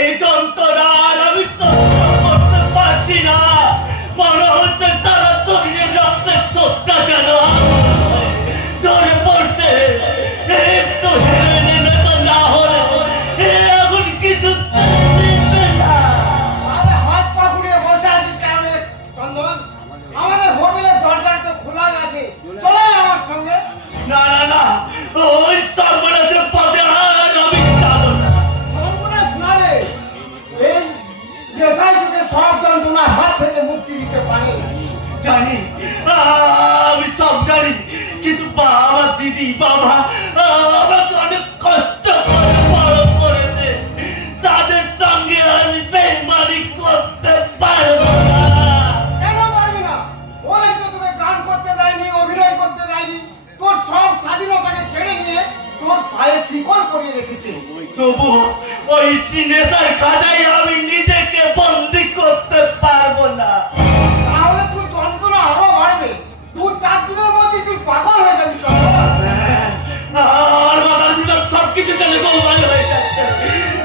এই যন্ত্রণা আর আমি সহ্য করতে পারছি না। মনে হচ্ছে সারা শরীরের রক্তের স্রোতটা যেন ঝরে পড়ছে। একটু হেরোইনে নেশা না হলে এখন কিছু না। আরে হাত পা গুড়িয়ে বসে আছিস কেন রে চন্দন? আমাদের হোটেলের দরজাটা তো খোলাই আছে, চলে আয় আমার সঙ্গে। না না না, ওই সর্বনাশের পথে আর আমি যাবো না। সর্বনাশ না রে, এই নেশাই তোকে সব যন্ত্রণার হাত থেকে মুক্তি দিতে পারে। জানি, আমি সব জানি, কিন্তু বাবা দিদি বাবা আমাকে অনেক কষ্ট করে বড় করেছে। তাদের সঙ্গে আমি বেইমানি করতে পারবো না। কেন পারবি না? ওরাই তো তোকে গান করতে দেয়নি, অভিনয় করতে দেয়নি, তোর সব স্বাধীনতাকে কেড়ে নিয়ে তোর পায়ে শিকল পরিয়ে রেখেছে। তবু ওই নেশার খাঁচায় আমি নিজেকে বন্দি করতে পারবো না। তাহলে তুই যন্ত্রণা আরো বাড়বে। 2-4 দিনের মধ্যে তুই পাগল হয়ে যাবি চন্দন। আর মাথার ভিতর সবকিছু চলে গোলমাল হয়ে যাচ্ছে।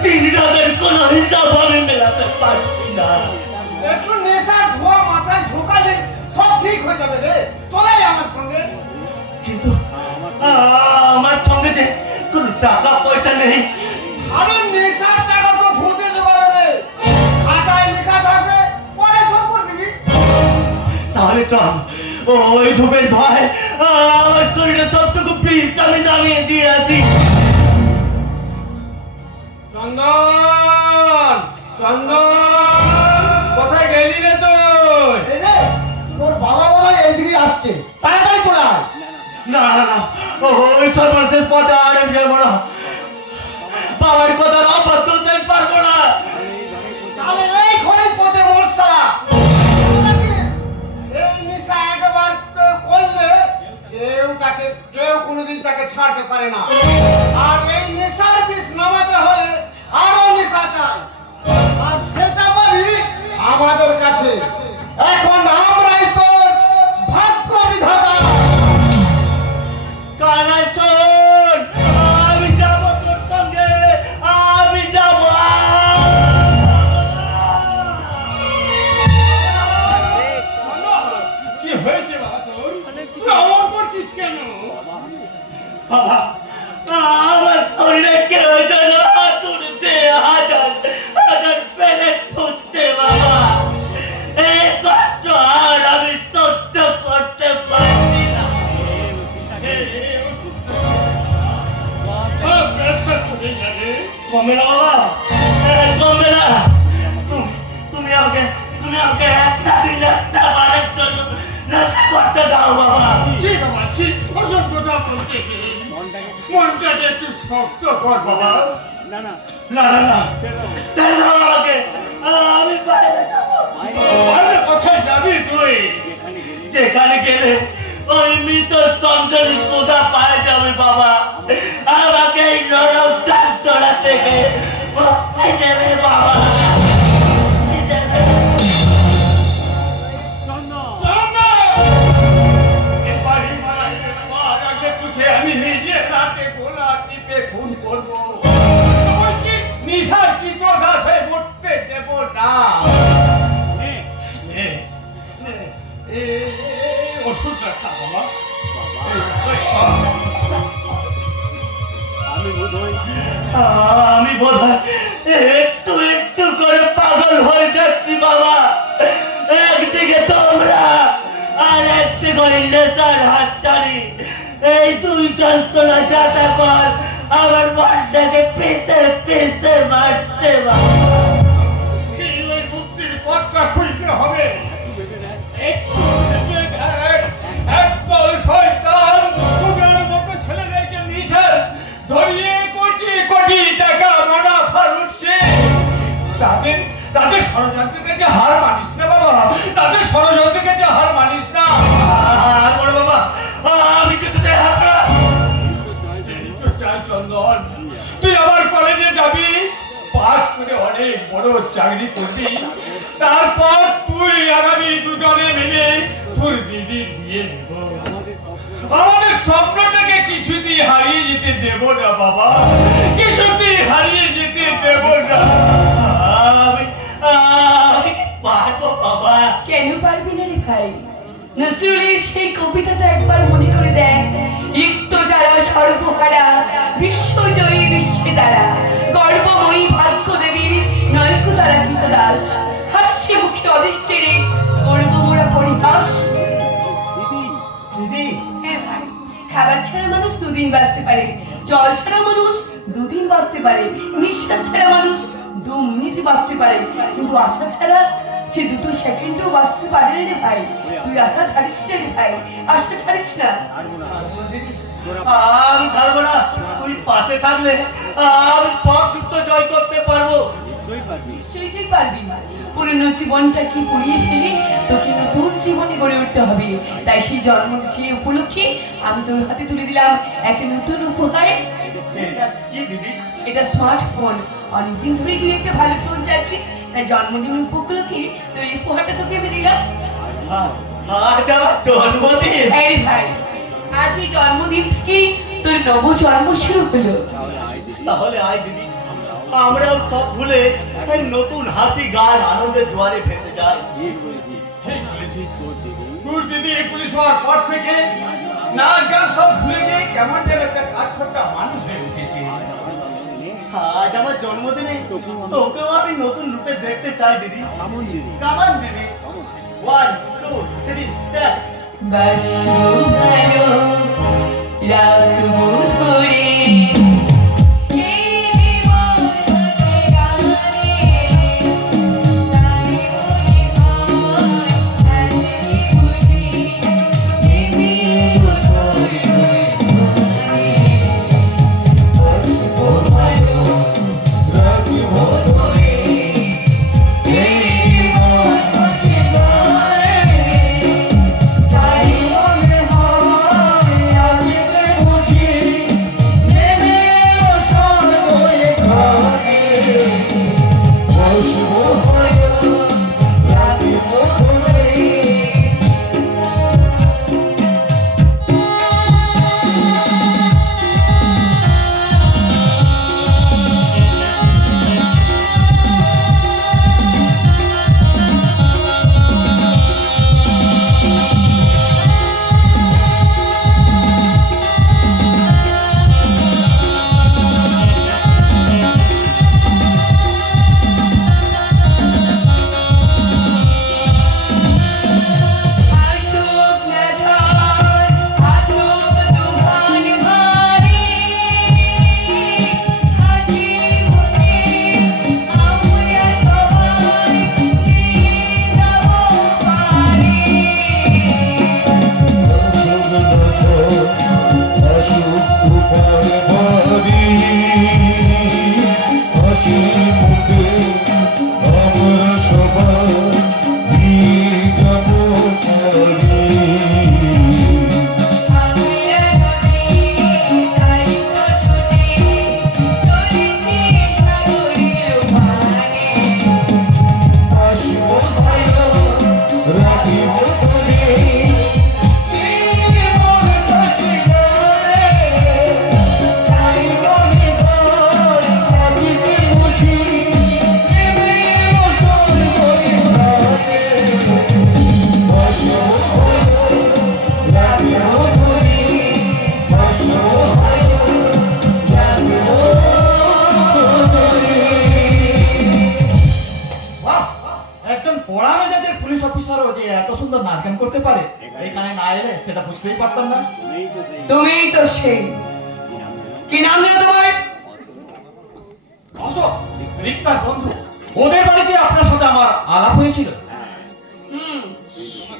দিন রাতের কোনো হিসাব আমি মেলাতে পারছি না। একটু নেশার ধোয়া মাথায় ঢোকালে সব ঠিক হয়ে যাবে রে, চলে আয় আমার সঙ্গে। কিন্তু আমার সঙ্গে যে কোনো টাকা পয়সা নেই। আরে নেশার টাকা তো ভূতে জোগাবে রে, খাতায় লেখা থাকবে, পরে শোধ করে দিবি। তাহলে চল, ওই ধূপের ধোঁয়ায় আমার শরীরে সবটুকু বিষ আমি নামিয়ে দিয়ে আসি। চন্দন, চন্দন, কোথায় গেলি রে তুই? এই রে, তোর বাবা বোধহয় এইদিকে আসছে, তাড়াতাড়ি চলে আয়। না না না, ওই সর্বনাশের পথে আর আমি যাবো না। বাবার কথার অবাধ্য হতে পারবো না। তাহলে এই ঘরেই পচে মর সারা। এই নেশা একবার করলে কেউ কোনোদিন তাকে ছাড়তে পারে না। আর এই নেশার বিষ নামাতে হলে আরো নেশা চাই, আর সেটা পাবি আমাদের কাছে। এখন আমরাই তোর ভাগ্য বিধাতা। কানাই শোন, আমি যাবো তোর সঙ্গে, আমি যাবো। কি হয়েছে বাবা তোর? তুই অমর করছিস কেন? বাবা, আমার শরীরে কেউ যেন হাতুড়িতে হাজার হাজার পেরেক ফুটছে বাবা। এই কষ্ট আর আমি সহ্য করতে পারছি না। সব ব্যথা করে যাবে। কমবে না বাবা, কমবে না। তুমি আমাকে একটা দিন একটা বারের জন্য নেশা করতে দাও বাবা। ঠিক আছে, ওসব কথা বলতে মনটাকে একটু শক্ত কর বাবা। না না না, ছেড়ে দাও আমাকে, আমি বাইরে যাবো। আরে কোথায় যাবি তুই? যেখানে গেলে ওই মৃত চন্দ্রের সোদা পায়ে যাবে বাবা। আমাকে এই নরক যন্ত্রণা থেকে মুক্তি দেবে বাবা। আমি নিজে রাতে গোলা টিপে খুন করবো, নিশার কি তোর গাছে মরতে দেব না। ওষুধটা খা বাবা। আমি বোধহয় একটু একটু করে পাগল হয়ে যাচ্ছি বাবা। একদিকে তোমরা আর একদিকে ওই নেশার হাত ছাড়ি। এই দুই যন্ত্রণা যাতা কর আমার মনটাকে পেছে পেছে মারছে বাবা। ওই বুদ্ধির পথটা খুলতে হবে। একটু ভেবে দেখ, একদল শয়তান তোদের মতো ছেলেদেরকে নিছে ধরিয়ে কোটি কোটি টাকা মুনাফা লুটছে। তাদের ষড়যন্ত্রকে যে হার মানিস না বাবা, তাদের ষড়যন্ত্রকে যে হার মানিস না। আর বড় বাবা, আমি কিছুতে হারবো না। তো চাই চন্দন, তুই আবার কলেজে যাবি, পাস করে অনেক বড় চাকরি করবি, তারপর তুই আর আমি দুজনে মিলে তোর দিদির বিয়ে দেব। আমাদের স্বপ্ন যেতে দেব না বাবা, কিছুতেই হারিয়ে যেতে দেব না। আমি পারবো বাবা। কেন পারবি না রে ভাই? নজরুলের সেই কবিতাটা একবার মনে করে দেখ। রিক্ত যারা সর্বহারা, বিশ্বজয়ী বিশ্বে তারা, গর্বময়ী ভাগ্য দেবীর নয়কো তারা গীতদাস, হাস্য মুখে অদৃষ্টিরে করব মোরা পরিহাস। দিদি হ্যাঁ ভাই, খাবার ছাড়া মানুষ দুদিন বাঁচতে পারে, জল ছাড়া মানুষ দুদিন বাঁচতে পারে, নিঃশ্বাস ছাড়া মানুষ 2 মিনিট বাঁচতে পারে, কিন্তু আশা ছাড়া যে 2 সেকেন্ডও বাঁচতে পারে না রে ভাই। তুই আশা ছাড়িস না রে ভাই, আশা ছাড়িস না। আমি ছাড়বো না। তুই পাশে থাকলে আমি সব যুদ্ধ জয় করতে পারবো। নিশ্চয়ই তুই পারবি। পুরনো জীবনটাকে পুড়িয়ে ফেলে তোকে নতুন জীবনে গড়ে উঠতে হবে। তাই সেই জন্মদিন উপলক্ষে আমি তোর হাতে তুলে দিলাম একটা নতুন উপহার। কি দিদি? এটা স্মার্টফোন। অনেকদিন ধরে তুই একটা ভালো ফোন চাইছিস, তাই জন্মদিন উপলক্ষে তোর এই উপহারটা তোকে আমি দিলাম। আজ আমার জন্মদিন। এই রে ভাই, আজ এই জন্মদিন থেকেই তোর নব জন্ম শুরু হলো। তাহলে আয় দিদি, আমরাও সব ভুলে এই নতুন হাসি গান আনন্দের জোয়ারে ভেসে যাই। ঠিক বলেছিস। তোর দিদি এই পুলিশ হওয়ার পর থেকে নাচ গান সব ভুলে গিয়ে কেমন যেন একটা কাঠখোট্টা মানুষ হয়ে উঠেছে। আজ আমার জন্মদিনে তোকেও আমি নতুন রূপে দেখতে চাই দিদি। কামান দিদি। 1 2 3 স্টার্ট। বাসো ভালো রাখবো ধরে সেটা বুঝতেই পারতাম না। তুমিই তো সেই। কি নাম দিল তোমার? অশোক, রিক্তার বন্ধু। ওদের বাড়িতে আপনার সাথে আমার আলাপ হয়েছিল।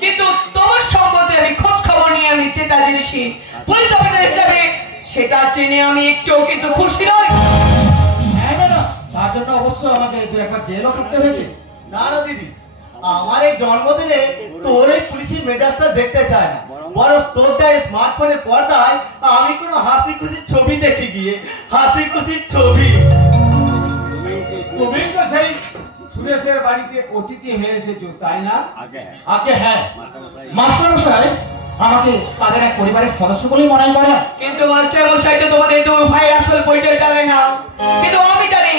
কিন্তু তোমার সম্বন্ধে আমি খোঁজ খবর নিয়ে আমি যেটা জেনেছি পুলিশ অফিসার হিসাবে, সেটা জেনে আমি একটু কিন্তু খুশি নই। হ্যাঁ ম্যাডাম, তার জন্য অবশ্য আমাকে 2-1 জেলও খাটতে হয়েছে। না না দিদি, আমার এই জন্মদিনে তোর এই পুলিশের মেজাজটা দেখতে চায় না, বরং তোরটা স্মার্টফোনে পর্দায় আমি কোনো হাসি খুশির ছবি দেখে গিয়ে হাসি খুশির ছবি। তুমি তো সেই সুরেশের বাড়িতে অতিথি হয়ে এসেছো, তাই না? আগে হ্যাঁ মাস্টারমশাই, আমাকে তাদের এক পরিবারের সদস্য বলেই মনে করে না। কিন্তু মাস্টার মশাই তো তোমাদের দু ভাইয়ের আসল পরিচয় জানে না, কিন্তু আমি জানি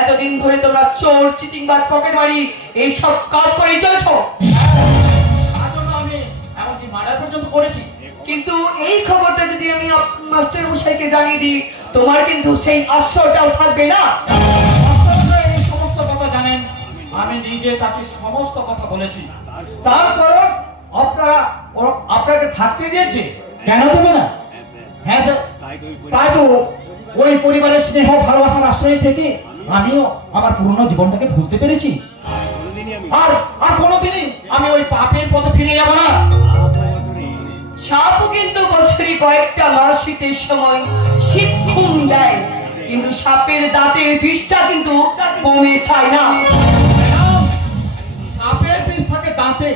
এতদিন ধরে তোমরা চোর, চিটিংবাজ, পকেটমারি এইসব কাজ করেই চলেছো। তার জন্য আমি এমনকি মার্ডার পর্যন্ত করেছি। কিন্তু এই খবরটা যদি আমি মাস্টার মশাইকে জানিয়ে দিই, তোমার কিন্তু সেই আশ্রয়টাও থাকবে না। আপনারা এই সমস্ত কথা জানেন, আমি নিজে তাকে সমস্ত কথা বলেছি। তারপর আপনাকে থাকতে দিয়েছে? কেন দেবে না? হ্যাঁ স্যার, তাই তো ওই পরিবারের স্নেহ ভালোবাসার আশ্রয় থেকে আমিও আমার পুরনো জীবনটাকে ভুলতে পেরেছি। আর আর কোনোদিনই আমি ওই পাপের পথে ফিরে যাব না। সাপও কিন্তু বছরে কয়েকটা মাস শীতের সময় শীত ঘুম দেয়, কিন্তু সাপের দাঁতের বিষটা কিন্তু কমে যায় না। সাপের বিষ থাকে দাঁতে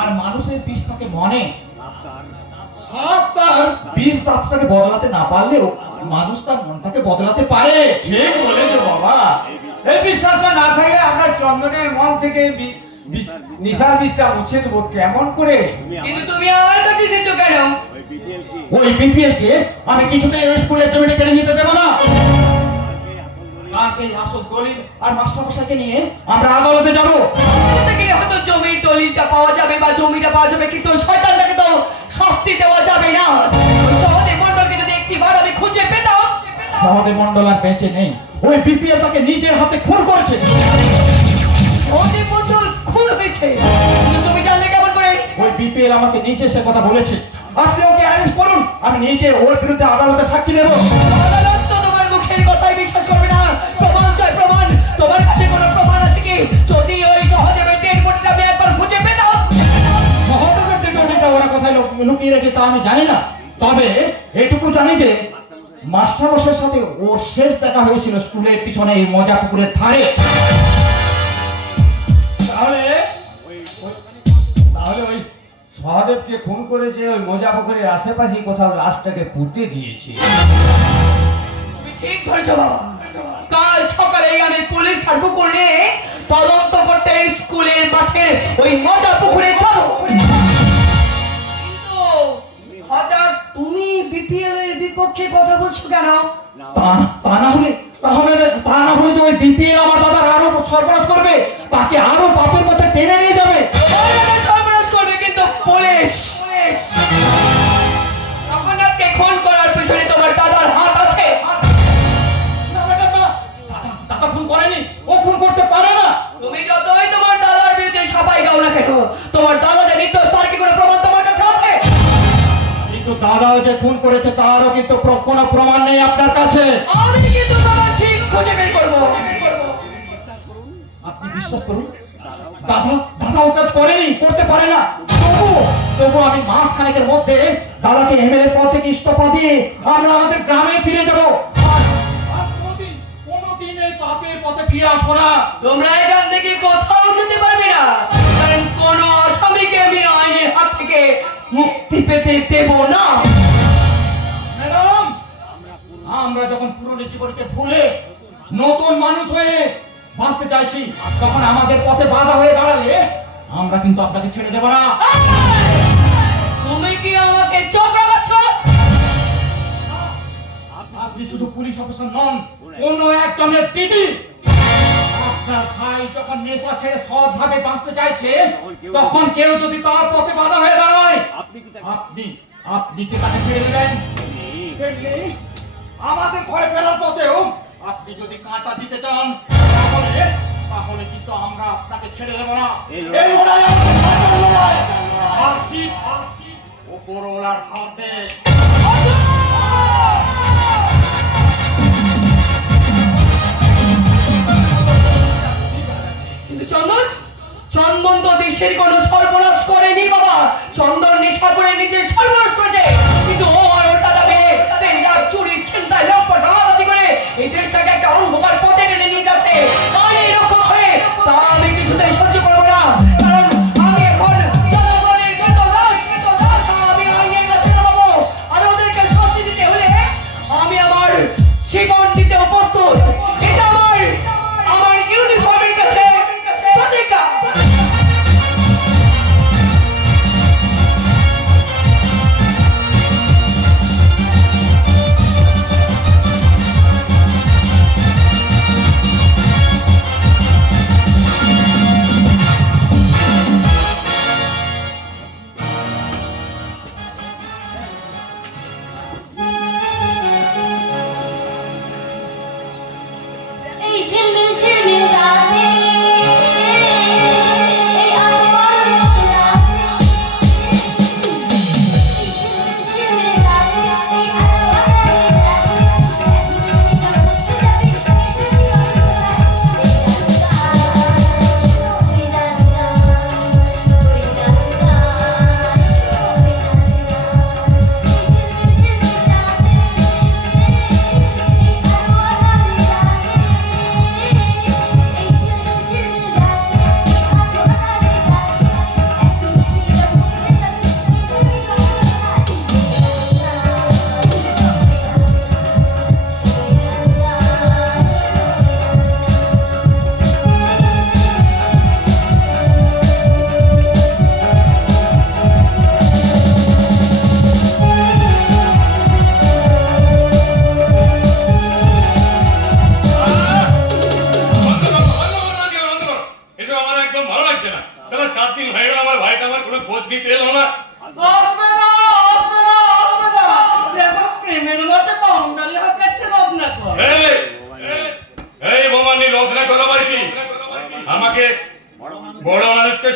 আর মানুষের বিষ থাকে মনে। সাপ তার বিষ দাঁতটাকে বদলাতে না পারলেও মানুষ তার মনটাকে বদলাতে পারে। ঠিক বলেছো বাবা। এই বিশ্বাসটা না থাকলে আমরা চন্দনের মন থেকে নিশার বিষটা মুছে দেবো কেমন করে? কিন্তু তুমি আমার কাছে এসেছো কেন? ওই বিপিএল কে আমি কিছুতেই ওই স্কুলের জমিটা কেড়ে নিতে দেবো না। কালকে আসল দলিল আর মাস্টার মশাইকে নিয়ে আমরা আদালতে যাব। আদালতে গেলে হয়তো জমির দলিলটা পাওয়া যাবে বা জমিটা পাওয়া যাবে, কিন্তু শয়তানটাকে তো শাস্তি দেওয়া যাবে না। ওই সহদে মণ্ডলকে যদি একটিবার আমি খুঁজে পেতাম। সহদে মণ্ডল আর বেঁচে নেই, ওই বিপিএল তাকে নিজের হাতে খুন করেছে। সহদে মণ্ডল খুন হয়েছে, কিন্তু তুমি জানলে কেমন করে? ওই বিপিএল আমাকে নিজে সে কথা বলেছে। আপনি ওকে অ্যারেস্ট করুন, আমি নিজে ওর বিরুদ্ধে আদালতে সাক্ষী দেব। আদালত তো তোমার মুখের কথাই বিশ্বাস করবে না। প্রমাণ চাই, প্রমাণ। তোমার কাছে কোনো প্রমাণ আছে কি? যদি ওই সহদেবের ডেড বডিটা আমি একবার খুঁজে পেতাম। সহদেবের ডেড ওরা কোথায় লুকিয়ে রেখে তা আমি জানি না, তবে এটুকু জানি যে মাস্টারমশাইয়ের সাথে ওর শেষ দেখা হয়েছিল স্কুলের পিছনে এই মজা পুকুরের ধারে। তাহলে ওই সহদেবকে খুন করে যে ওই মোজা পুকুরের আশেপাশে কোথাও লাশটাকে পুঁতে দিয়েছে। তুমি ঠিক ধরেছো বাবা। কাল সকালেই আমি পুলিশ আর পুকুর নিয়ে তদন্ত করতে স্কুলের মাঠের ওই মজা পুকুরে যাবো। কিন্তু হঠাৎ তুমি বিপিএল এর বিপক্ষে কথা বলছো কেন? তা না হলে যে ওই বিপিএল আমার দাদার আরো সর্বনাশ করবে, তাকে আরো পাপের পথে টেনে নিয়ে যাবে। ওরা সর্বনাশ করবে, কিন্তু পুলিশ জগন্নাথকে খুন করার পিছনে তোমার দাদার হাত আছে। না ম্যাডাম না, দাদা খুন করেনি, ও খুন করতে পারে না। তুমি যতই তোমার দাদার বিরুদ্ধে সাফাই গাও না কেন, তোমার দাদা যে নির্দোষ তার কি কোনো প্রমাণ তোমার কাছে আছে? কিন্তু দাদাও যে খুন করেছে তারও কিন্তু কোনো প্রমাণ নেই আপনার কাছে। আমি কিন্তু তোমার ঠিক খুঁজে বের করবো। আপনি বিশ্বাস করুন, দাদা ও কাজ করেনি, করতে পারে না। তবু আমি মাসখানেকের মধ্যে দাদাকে এমএলএ পদ থেকে ইস্তফা দিয়ে আমরা আমাদের গ্রামে ফিরে যাব। আর কোনোদিন এই পাপের পথে ফিরে আসবো না। তোমরা এখান থেকে কোথাও যেতে পারবে না, কারণ কোন আসামিকে আমি আইনের হাত থেকে মুক্তি পেতে দেব না। ম্যাডাম, আমরা যখন পুরনো জীবনকে ভুলে নতুন মানুষ হয়ে বাঁচতে চাইছি, তখন আমাদের পথে বাধা হয়ে দাঁড়ালে আমরা কিন্তু আপনাকে ছেড়ে দেব না। তুমি কি আমাকে চোখ রাখাচ্ছ? আপনি শুধু পুলিশ অফিসার নন, অন্য একজনের দিদি। আপনার ভাই যখন নেশা ছেড়ে সৎভাবে বাঁচতে চাইছে, তখন কেউ যদি তার পথে বাধা হয়ে দাঁড়ায়, আপনি কি তাকে ছেড়ে দেবেন? তেমনি আমাদের ঘরে ফেরার পথেও আপনি যদি কাঁটা দিতে চান, তাহলে কিন্তু আমরা আপনাকে ছেড়ে দেব না। এই লড়াই আমাদের ভাইয়ের লড়াই। আর জিত ওপরওয়ালার হাতে। কিন্তু চন্দন তো দেশের কোনো সর্বনাশ করেনি বাবা। চন্দন নেশা করে নিজের সর্বনাশ করেছে, কিন্তু ও আর ওর দাদা মেয়ে চুরি, ছিনতাই, লম্পট, হামাদাতি করে এই দেশটাকে একটা অন্ধকার পথে টেনে নিয়ে যাচ্ছে। আর এরকম হয়ে তা আমি কিছুতেই সহ্য করবো না, কারণ আমি এখন জনগণের লাশ আমি আইনের কাছে নামাবো। আর ওদেরকে শাস্তি দিতে হলে আমি আমার জীবন দিতেও প্রস্তুত। এটা আমার ইউনিফর্মের কাছে প্রতিজ্ঞা।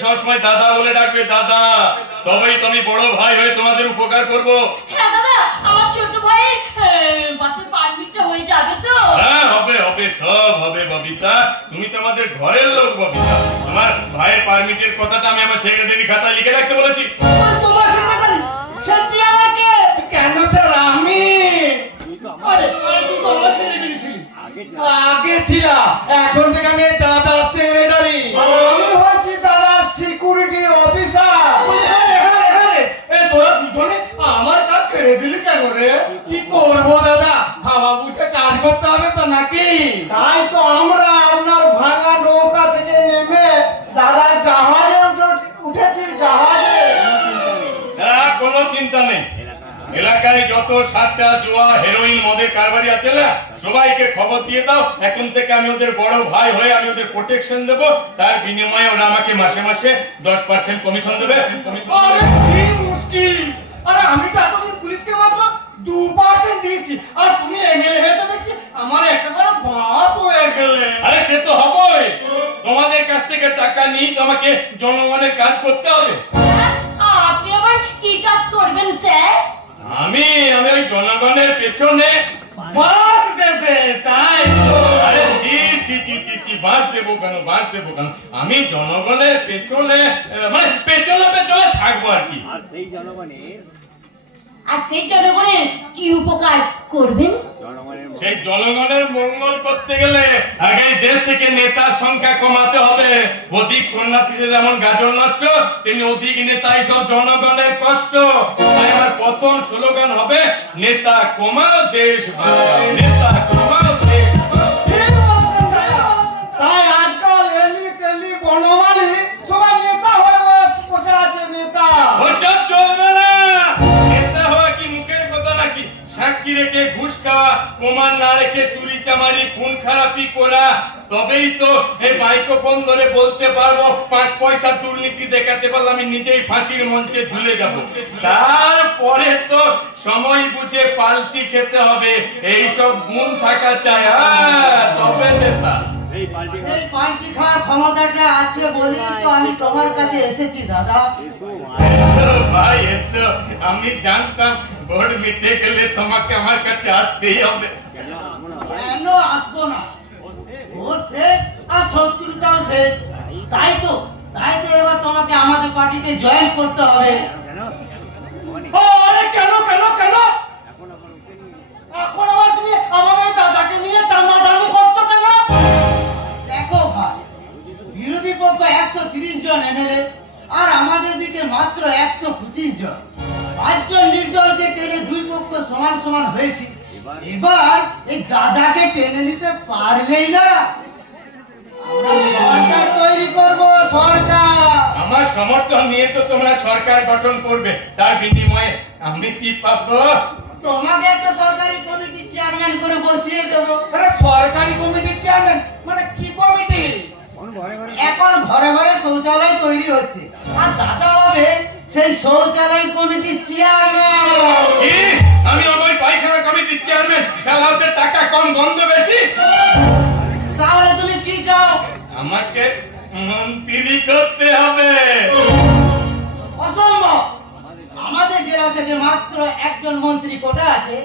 সবসময় দাদা বলে ডাকবে, দাদা, তবেই তো আমি বড় ভাই হয়ে তোমাদের উপকার করব। হ্যাঁ দাদা, আমার ছোট ভাইয়ের বাসের পারমিটটা হয়ে যাবে তো? হ্যাঁ, হবে হবে, সব হবে ববিতা। তুমি তো আমাদের ঘরের লোক ববিতা। আমার ভাইয়ের পারমিটের কথাটা আমি আমার সেক্রেটারি খাতায় লিখে রাখতে বলেছি। তোমার সেক্রেটারি সত্যি আমাকে? কেন স্যার আমি? আরে তুই তো আমার সেক্রেটারি ছিলি। আগে ছিলাম, এখন থেকে আমি দাদা সেক্রেটারি। আমি হচ্ছি দাদার সিকিউরিটি অফিসার। তোরা দুজনে আমার কাজ ছেড়ে দিলি কেন রে? কি করবো দাদা, হাওয়া বুঝে কাজ করতে হবে তো নাকি? তাই তো আমরা আপনার ভাঙা নৌকা থেকে নেমে দাদার জাহাজে উঠেছি, জাহাজে। কোনো চিন্তা নেই। এলাকায় যত সাতটা জুয়া, হেরোইন, মদের কারবারি আছে না, সবাইকে খবর দিয়ে দাও। এখন থেকে আমি ওদের বড় ভাই হয়ে আমি ওদের প্রোটেকশন দেব। তার বিনিময়ে ওরা আমাকে মাসে মাসে 10% কমিশন দেবে। আরে কি মুশকিল! আরে আমি তো এতদিন পুলিশকে মাত্র 2% দিয়েছি, আর তুমি এমএলএ হয়ে তো দেখছি আমার একেবারে বাস হয়ে গেলে। আরে সে তো হবেই। তোমাদের কাছ থেকে টাকা নিয়ে তোমাকে জনগণের কাজ করতে হবে। আপনি আবার কি কাজ করবেন স্যার? আমি ওই জনগণের পেছনে বাস দেবে, তাই তো? আরে ছি ছি ছি ছি ছি, বাস দেবো কেন, বাস দেবো কেন? আমি জনগণের পেছনে মানে পেছনে পেছনে থাকবো আর কি। আর সেই জনগণের কি উপকার করবেন? সেই জনগণের মঙ্গল করতে গেলে আগে দেশ থেকে নেতার সংখ্যা কমাতে হবে। অধিক সন্ন্যাসীতে যেমন গাজর নষ্ট, তেমনি অধিক নেতাই সব জনগণের কষ্ট। তাই আমার প্রথম স্লোগান হবে, নেতা কমাও দেশ বাঁচাও, নেতা কমাও দেশ বাঁচাও। ঠিক বলেছেন দাদা। তাই আজকাল এলি তেলি বনমালী সবাই নেতা হয়ে বসে আছে, নেতা। ওসব চলবে না। নেতা হওয়া কি মুখের কথা নাকি? সাক্ষী রেখে ঘুষ খাওয়া, প্রমাণ না রেখে চুরি চামারি, খুন খারাপি করা, তবেই তো এই মাইক্রোফোন ধরে বলতে পারবো। 5 পয়সা দুর্নীতি দেখাতে পারলে আমি নিজেই ফাঁসির মঞ্চে ঝুলে যাব। তারপরে তো সময় বুঝে পাল্টি খেতে হবে। এইসব গুণ থাকা চাই, তবে নেতা। সেই পাল্টি খাওয়ার ক্ষমতাটা আছে বলেই তো আমি তোমার কাছে এসেছি দাদা। এসো ভাই এসো, আমি জানতাম ভোট মিটে গেলে তোমাকে আমার কাছে আসতেই হবে। কেন আসবো না? ভোট শেষ আর শত্রুতাও শেষ। তাই তো এবার তোমাকে আমাদের পার্টিতে জয়েন করতে হবে। আরে কেন কেন কেন? এখন আবার তুমি আমাদের দাদাকে নিয়ে টানাটানি করছো কেন? দেখো ভাই, বিরোধী পক্ষ 130 জন এমএলএ আর আমাদের দিকে মাত্র 125 জন। 5 জন নির্দলকে টেনে দুই পক্ষ সমান সমান হয়েছে। এবার এই দাদাকে টেনে নিতে পারলেই না, আমরা সরকার তৈরি করব, সরকার। আমার সমর্থন নিয়ে তো তোমরা সরকার গঠন করবে, তার বিনিময়ে আমি কি পাবো? তোমাকে একটা সরকারি কমিটির চেয়ারম্যান করে বসিয়ে দেবো। আরে সরকারি কমিটির চেয়ারম্যান মানে কি কমিটি? এখন ঘরে ঘরে শৌচালয় তৈরি হচ্ছে, আর দাদা হবে সেই শৌচালয় কমিটির চেয়ারম্যান। কি? আমি আমার পায়খানা কমিটির চেয়ারম্যান? শালা ওদের টাকা কম, গন্ধ বেশি। তাহলে তুমি কি চাও? আমাকে মন্ত্রী করতে হবে। অসম্ভব। আমাদের জেলা থেকে মাত্র একজন মন্ত্রী কোটা আছে,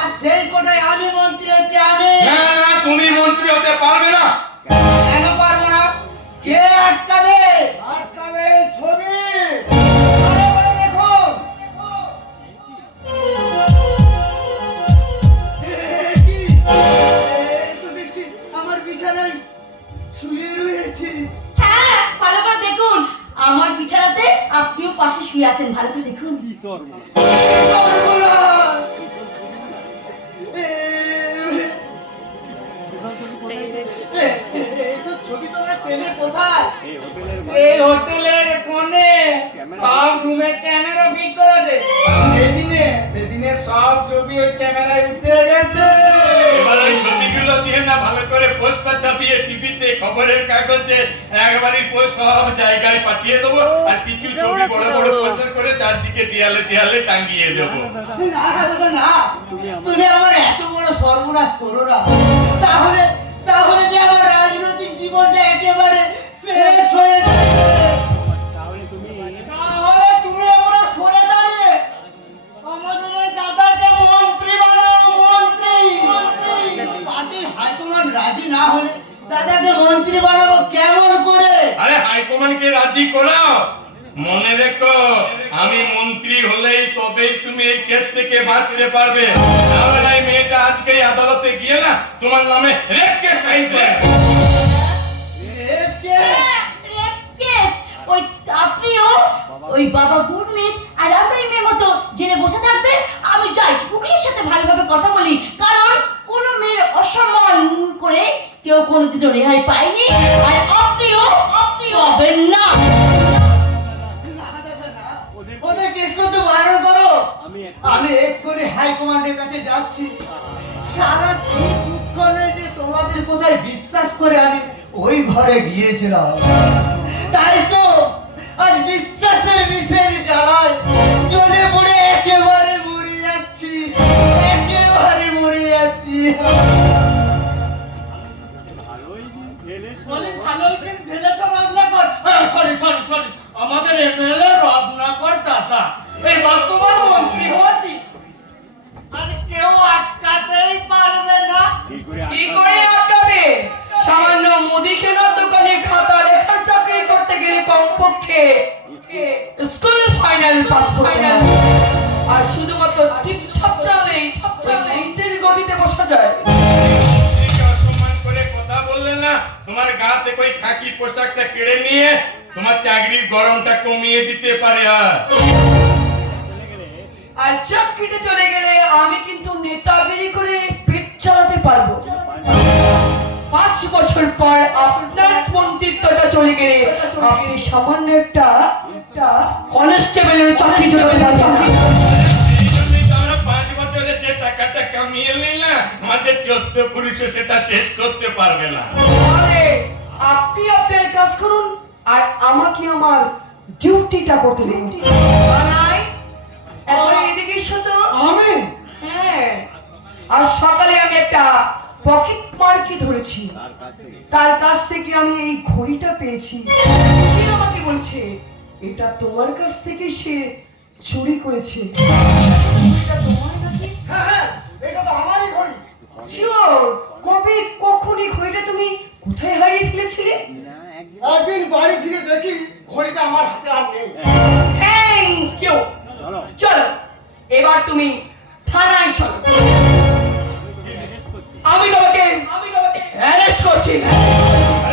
আর সেই কোটায় আমি মন্ত্রী হচ্ছে আমি। না, তুমি মন্ত্রী হতে পারবে না। কেন পারবো না? কে আটকাবে? আটকাবে এই ছবি। ভালো করে দেখুন। তো দেখছি আমার বিছানায় শুয়ে রয়েছে। হ্যাঁ, ভালো করে দেখুন। আমার বিছানাতে আপনিও পাশে শুয়ে আছেন, ভালো করে দেখুন। এইসব ছবি তোমরা পেলে কোথায়? এই হোটেলের কোণে সব রুমে ক্যামেরা ফিট করেছে। সেদিনের সব ছবি ওই ক্যামেরায় উঠে গেছে। এবার ওই ছবিগুলো দিয়ে না ভালো করে পোস্টার ছাপিয়ে টিভিতে, খবরের কাগজে, একবারই পোস্ট সব জায়গায় পাঠিয়ে দেবো। আর কিছু ছবি বড় বড় পোস্টার করে চারদিকে দেয়ালে দেয়ালে টাঙিয়ে দেবো। না দাদা না, তুমি আমার এত বড় সর্বনাশ করো না। তাহলে যে আমার রাজনৈতিক জীবনটা একেবারে শেষ হয়ে যাবে। হলে দাদাকে মন্ত্রী বানাবো কেমন করে? আরে হাইকমান্ডকে রাজি করাও। মনে রেখো, আমি মন্ত্রী হলেই তবেই তুমি এই কেস থেকে বাঁচতে পারবে। নাহলে এই মেয়েটা আজকেই আদালতে গিয়ে না তোমার নামে রেপ কেস ফাইল করে। Rape case? Rape case? ওই আপনিও ওই বাবা গুরমিত আর আমরা এই মেয়ের মতো জেলে বসে থাকবে? আমি যাই উকিলের সাথে ভালোভাবে কথা বলি, কারণ কোনো মেয়ের অসম্মান করে কেউ কোনোদিনও রেহাই পায়নি, আর আপনিও পাবেন না। না দাদা না, ওদের কেস করতে বারণ করো। আমি এক্ষুনি হাইকমান্ডের কাছে যাচ্ছি। সারা কি দুঃখ নেই যে তোমাদের কোথায় বিশ্বাস করে আমি ওই ঘরে গিয়েছিলাম। তাই তো আজ বিশ্বাসের বিষের জ্বালায় জ্বলে পড়ে একেবারে মরে যাচ্ছি, একেবারে মরে যাচ্ছি। আমাদের এমএলএ রত্নাকর দাদা এই বর্তমান মন্ত্রী হওয়াটি আর কেউ আটকাতেই পারবে না। কি করে আটকাবে? সামান্য মুদিখানার দোকানে খাতা লেখার চাকরি করতে গেলে কমপক্ষে স্কুল ফাইনাল পাস করতে হবে, আর শুধুমাত্র টিপছাপ চালেই মন্ত্রীর গদিতে বসা যায়। মন্ত্রীকে অসম্মান করে কথা বললে না, তোমার গা থেকে ওই খাকি পোশাকটা কেড়ে নিয়ে তোমার চাকরির গরমটা কমিয়ে দিতে পারে। আর চাপ কেটে চলে গেলে আমি কিন্তু নেতাগিরি করে পেট চালাতে পারবো। 5 বছর পর আপনার মন্ত্রিত্বটা চলে গেলে আপনি সামান্য একটা কনস্টেবলের চাকরি জোগাতে পারবেন না। এই জন্যই তো আমরা 5 বছরে যে টাকাটা কামিয়ে নিলাম, আমাদের 14 পুরুষও সেটা শেষ করতে পারবে না। আরে আপনি আপনার কাজ করুন আর আমাকে আমার ডিউটিটা করতে দিন। বানাই এখন এদিকে শুধু আমি হ্যাঁ, আর সকালে আমি একটা পকেট মার্কে ধরেছি, তার কাছ থেকে আমি এই ঘড়িটা পেয়েছি। সে আমাকে বলছে এটা তোমার কাছ থেকে সে চুরি করেছে। ঘড়িটা তোমার নাকি? হ্যাঁ, এটা তো আমারই ঘড়ি। শিওর? কবে কখন এই ঘড়িটা তুমি কোথায় হারিয়ে ফেলেছিলে? একদিন বাড়ি ফিরে দেখি ঘড়িটা আমার হাতে আর নেই। Thank you. চলো এবার তুমি থানায় চলো, আমি তোমাকে অ্যারেস্ট করছি।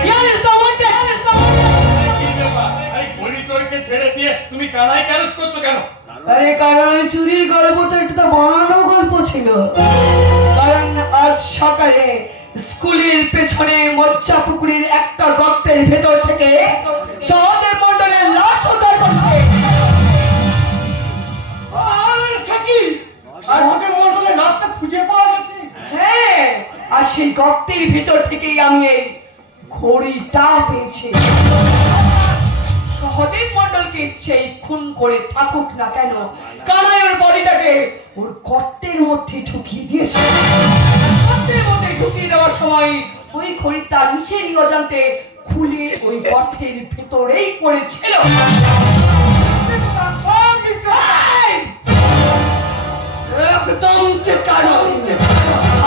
Here is the wanted. কি ব্যাপার? এই ঘড়ি চোরকে ছেড়ে দিয়ে তুমি কানায় ক্যারেজ করছো কেন? আরে কারণ ওই চুরির গল্প তো একটা বানানো গল্প ছিল। কারণ আজ সকালে স্কুলের পেছনে মোচ্চা পুকুরের একটা গর্তের ভেতর থেকে সহদেব মণ্ডলের লাশ উদ্ধার করছে। আর সাকি আর ওদের মন্ডলের লাশটা খুঁজে পাওয়া গেছে। হ্যাঁ, আর সেই গর্তের ভিতর থেকেই আমি এই ঘড়িটা পেয়েছি। সহদেব মণ্ডলকে ইচ্ছেই খুন করে থাকুক না কেন, কানাই ওর বডিটাকে ওর গর্তের মধ্যে ঢুকিয়ে দিয়েছে। গর্তের মধ্যে ঢুকিয়ে দেওয়ার সময় ওই ঘড়িটা নিচেরই অজান্তে খুলে ওই গর্তের ভিতরেই পড়েছিল। সব মিথ্যা। একদম চেকানো।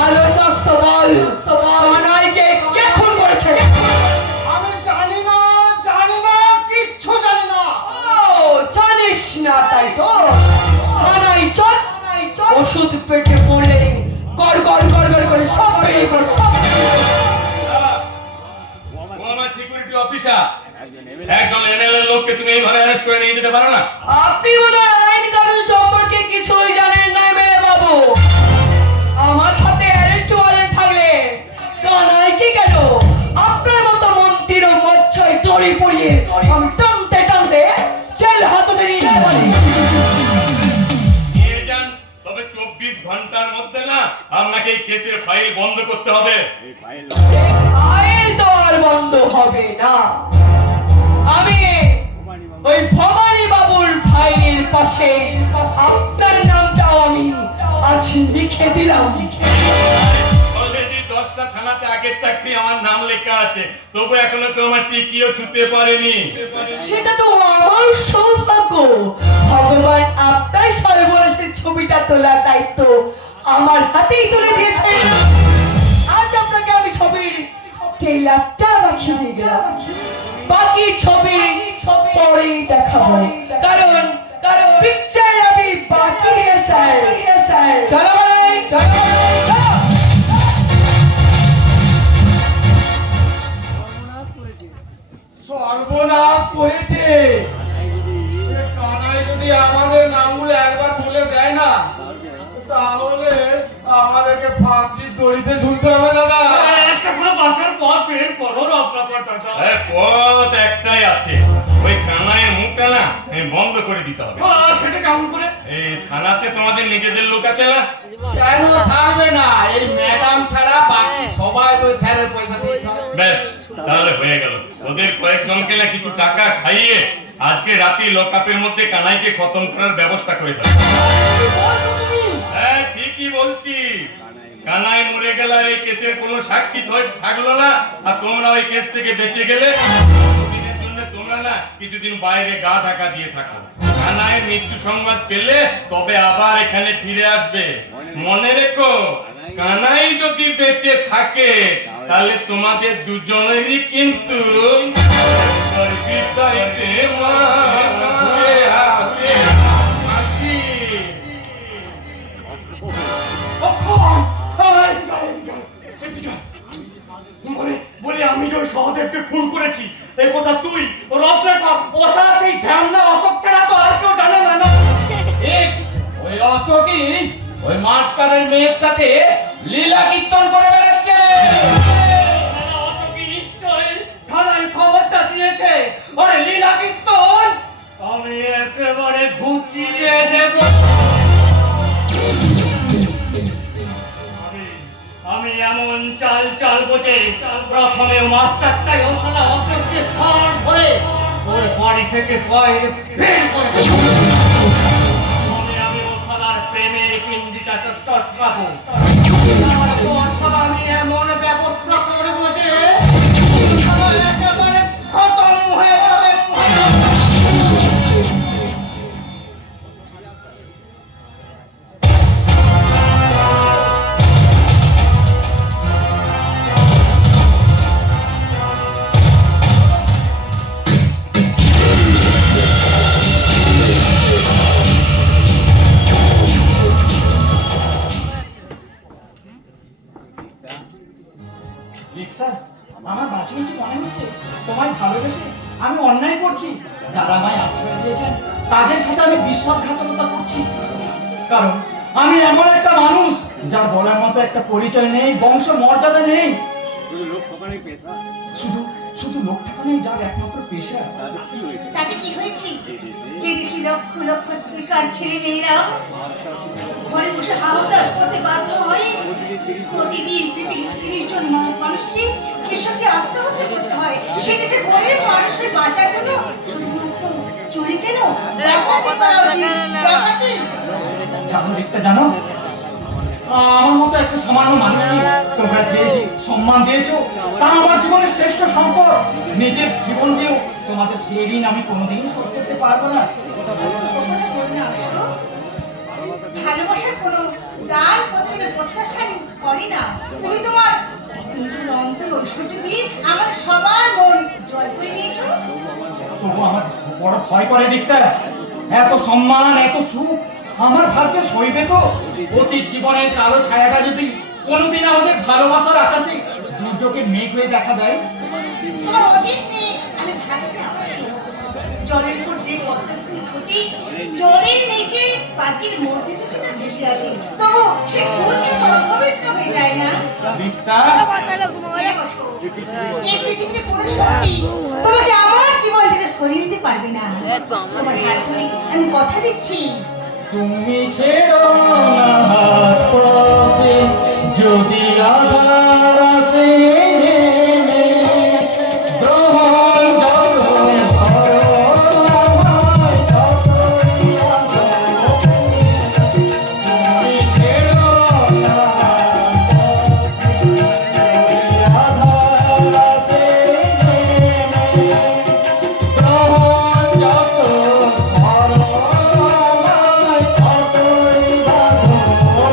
আলো চাস্ত বল, কানাইকে কে খুন করেছে? আমি জানি না, কিচ্ছু জানি না। ও জানিস না তাই তো? কানাই চল, ওষুধ পেটে পড়লে গড় গড় গড় গড় করে সব বেরিয়ে পড়ে, সব বেরিয়ে পড়ে। ও আমার সিকিউরিটি অফিসার, একজন এমএলএ লোককে তুমি এইভাবে অ্যারেস্ট করে নিয়ে যেতে পারো না? আপনি ওনার আইন কানুন সম্পর্কে কিছুই জানেন না মেরে বাবু। আমার হাতে অ্যারেস্ট ওয়ারেন্ট থাকলে কানাইকে কেন আপনার মতো মন্ত্রীর মচ্ছয় দড়ি পড়িয়ে আমি টানতে টানতে জেল হাজতে নিয়ে যেতে পারি। নিয়ে যান, তবে 24 ঘন্টার মধ্যে না আপনাকে এই কেসের ফাইল বন্ধ করতে হবে। ফাইল তো আর বন্ধ হবে না। আমি ওই ভবানী বাবুর ফাইলের পাশে আপনার নামটাও আমি আজ লিখে দিলাম। অলরেডি 10টা থানাতে আগের থাকতে আমার নাম লেখা আছে, তবু এখনো তো আমার টিকিও ছুঁতে পারেনি। সেটা তো আমার সৌভাগ্য। ভগবান আপনার সর্বনাশের ছবিটা তোলার দায়িত্ব আমার হাতেই তুলে দিয়েছে। আজ আপনাকে আমি ছবির ট্রেলারটা দেখিয়ে দিয়ে গেলাম, বাকি ছবি পরে দেখাবো, কারণ পিকচার আমি বাকি স্যার। চলো বলে চলো। সর্বনাশ করেছে। কানাই যদি আমাদের নামগুলো একবার বলে দেয় না, তাহলে আমাদেরকে ফাঁসি দড়িতে ঝুলতে হবে দাদা। একটা করে বাঁচার পথ বের করো আপনার দাদা। পথ একটাই আছে, ওই কানাইয়ের মুখটা না বন্ধ করে দিতে হবে। সেটা কেমন করে? এই থানাতে তোমাদের নিজেদের লোক আছে না? কেন থাকবে না? এই ম্যাডাম ছাড়া বাকি সবাই তো স্যারের পয়সা দিয়ে খায়। বেশ, তাহলে হয়ে গেল। ওদের কয়েকজনকে না কিছু টাকা খাইয়ে আজকে রাতে লকআপের মধ্যে কানাইকে খতম করার ব্যবস্থা করে দেবে। হ্যাঁ, ঠিকই বলছি। কানাই মরে গেল আর এই কেসের কোনো সাক্ষী থাকলো না, আর তোমরা ওই কেস থেকে বেঁচে গেলে। দিনের জন্য তোমরা না কিছুদিন বাইরে গা ঢাকা দিয়ে থাকো। কানাইয়ের মৃত্যু সংবাদ পেলে তবে আবার এখানে ফিরে আসবে। মনে রেখো, কানাই যদি বেঁচে থাকে তাহলে তোমাদের দুজনেরই কিন্তু বিদায়তে মা ঘুরে আসে হাসি। বলি আমি যে ওই সহদেবকে খুন করেছি, এই কথা তুই রত্নাকর ওসা সেই ধ্যাননা অশোক ছাড়া তো আর কেউ জানে না। ঠিক, ওই অশোকই ওই মাস্টারের মেয়ের সাথে লীলা কীর্তন করে বেড়াচ্ছে। অশোকই নিশ্চয়ই থানায় খবরটা দিয়েছে। আরে লীলা কীর্তন আমি একেবারে ঘুচিয়ে দেব। আমি এমন চাল চালবো যে প্রথমে মাস্টারটাই ওসালা অশোককে ধর ধরে ওর বাড়ি থেকে বাইরে বের করে দেব। আমি ওসালার প্রেমের পিণ্ডিটা চটকাবো। ওসালা আমি এমন ব্যবস্থা করবো যে ওসালা একেবারে খতম হয়ে যাবে। আমার মাঝে মাঝে মনে হচ্ছে তোমায় ভালোবেসে আমি অন্যায় করছি। যারা আমায় আশ্রয় দিয়েছেন তাদের সাথে আমি বিশ্বাসঘাতকতা করছি। কারণ আমি এমন একটা মানুষ যার বলার মতো একটা পরিচয় নেই, বংশ মর্যাদা নেই, শুধু শুধু লোক ঠেকানোই যার একমাত্র পেশা। তাতে কি হয়েছে? যে দেশি লক্ষ লক্ষ বেকার ছেলে মেয়েরা ঘরে বসে হাহুতাশ করতে বাধ্য হয়, প্রতিদিন পৃথিবীর 30 জন মানুষকে কৃষককে আত্মহত্যা করতে হয়, সে দেশে গরিব মানুষের বাঁচার জন্য শুধুমাত্র চুরি কেন ডাকাতি করা উচিত। ডাকাতি কারণ দেখতে জানো, আমার মতো একটা সামান্য মানুষকে তোমরা যে সম্মান দিয়েছো তা আমার জীবনের শ্রেষ্ঠ সম্পদ। নিজের জীবন দিয়েও তোমাদের সেই ঋণ আমি কোনোদিন শোধ করতে পারবো না। ভালোবাসার কোনো গান প্রত্যাশা করি না। তুমি তোমার অন্তর ঐশ্বর্য দিয়ে আমাদের সবার মন জয় করে নিয়েছো। তবু আমার বড় ভয় করে দেখতে, এত সম্মান এত সুখ আমার ভাগ্যে সইবে তো? অতীত জীবনের কালো ছায়াটা যদি কোনোদিন আমাদের ভালোবাসার আকাশে দুর্যোগের মেঘ হয়ে দেখা দেয়। তোমার অতীত নিয়ে আমি ভাবতে অবশ্যই। জলের উপর যে পদ্মফুল ফুটি, জলের নিচে পাখির মধ্যে থেকে ভেসে আসে, তবু সে ফুলকে তো অপবিত্র হয়ে যায় না। রিক্তা, এই পৃথিবীতে কোনো শক্তি তোমাকে আমার জীবন থেকে সরিয়ে দিতে পারবে না। তোমার হাত ধরে আমি কথা দিচ্ছি, তুমি ছেড়ো না হাত পথে, যদি আধার আছে গ্রহণ যখন করো আমায় ততই আলো। তুমি ছেড়ো না হাত পথে, আধার আছে গ্রহণ যখন করো আমায় ততই আলো।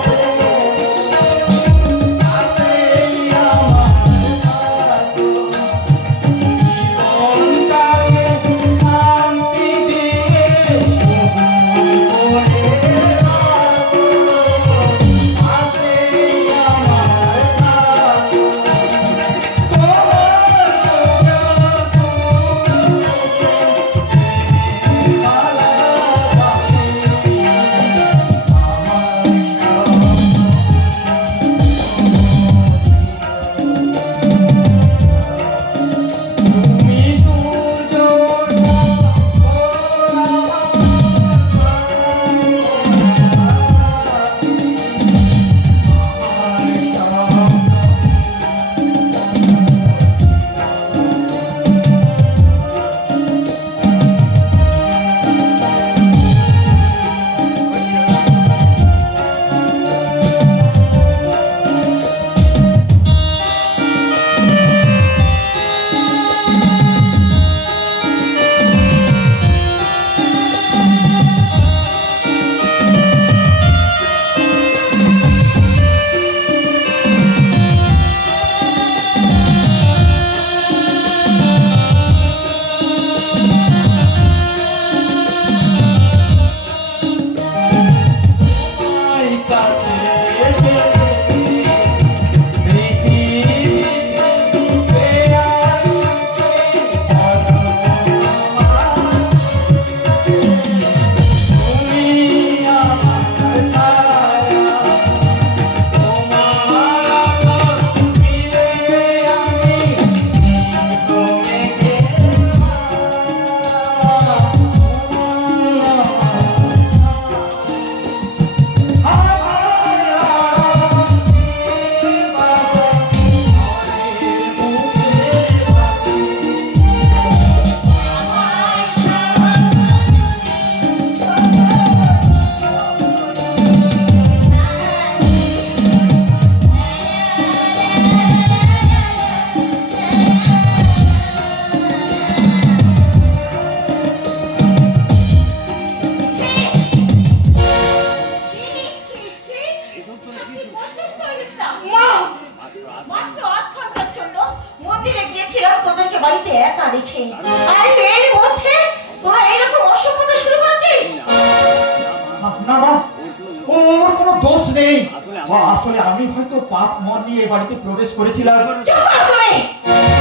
মাত্র 8 ঘন্টার জন্য মন্দিরে গিয়েছিলাম তোদেরকে বাড়িতে একা রেখে, আর এর মধ্যে তোরা এরকম অসভ্যতা শুরু করেছিস। না মা, ওর কোনো দোষ নেই। আসলে আমি হয়তো পাপ মন নিয়ে এই বাড়িতে প্রবেশ করেছিলাম। চুপ করো তুমি।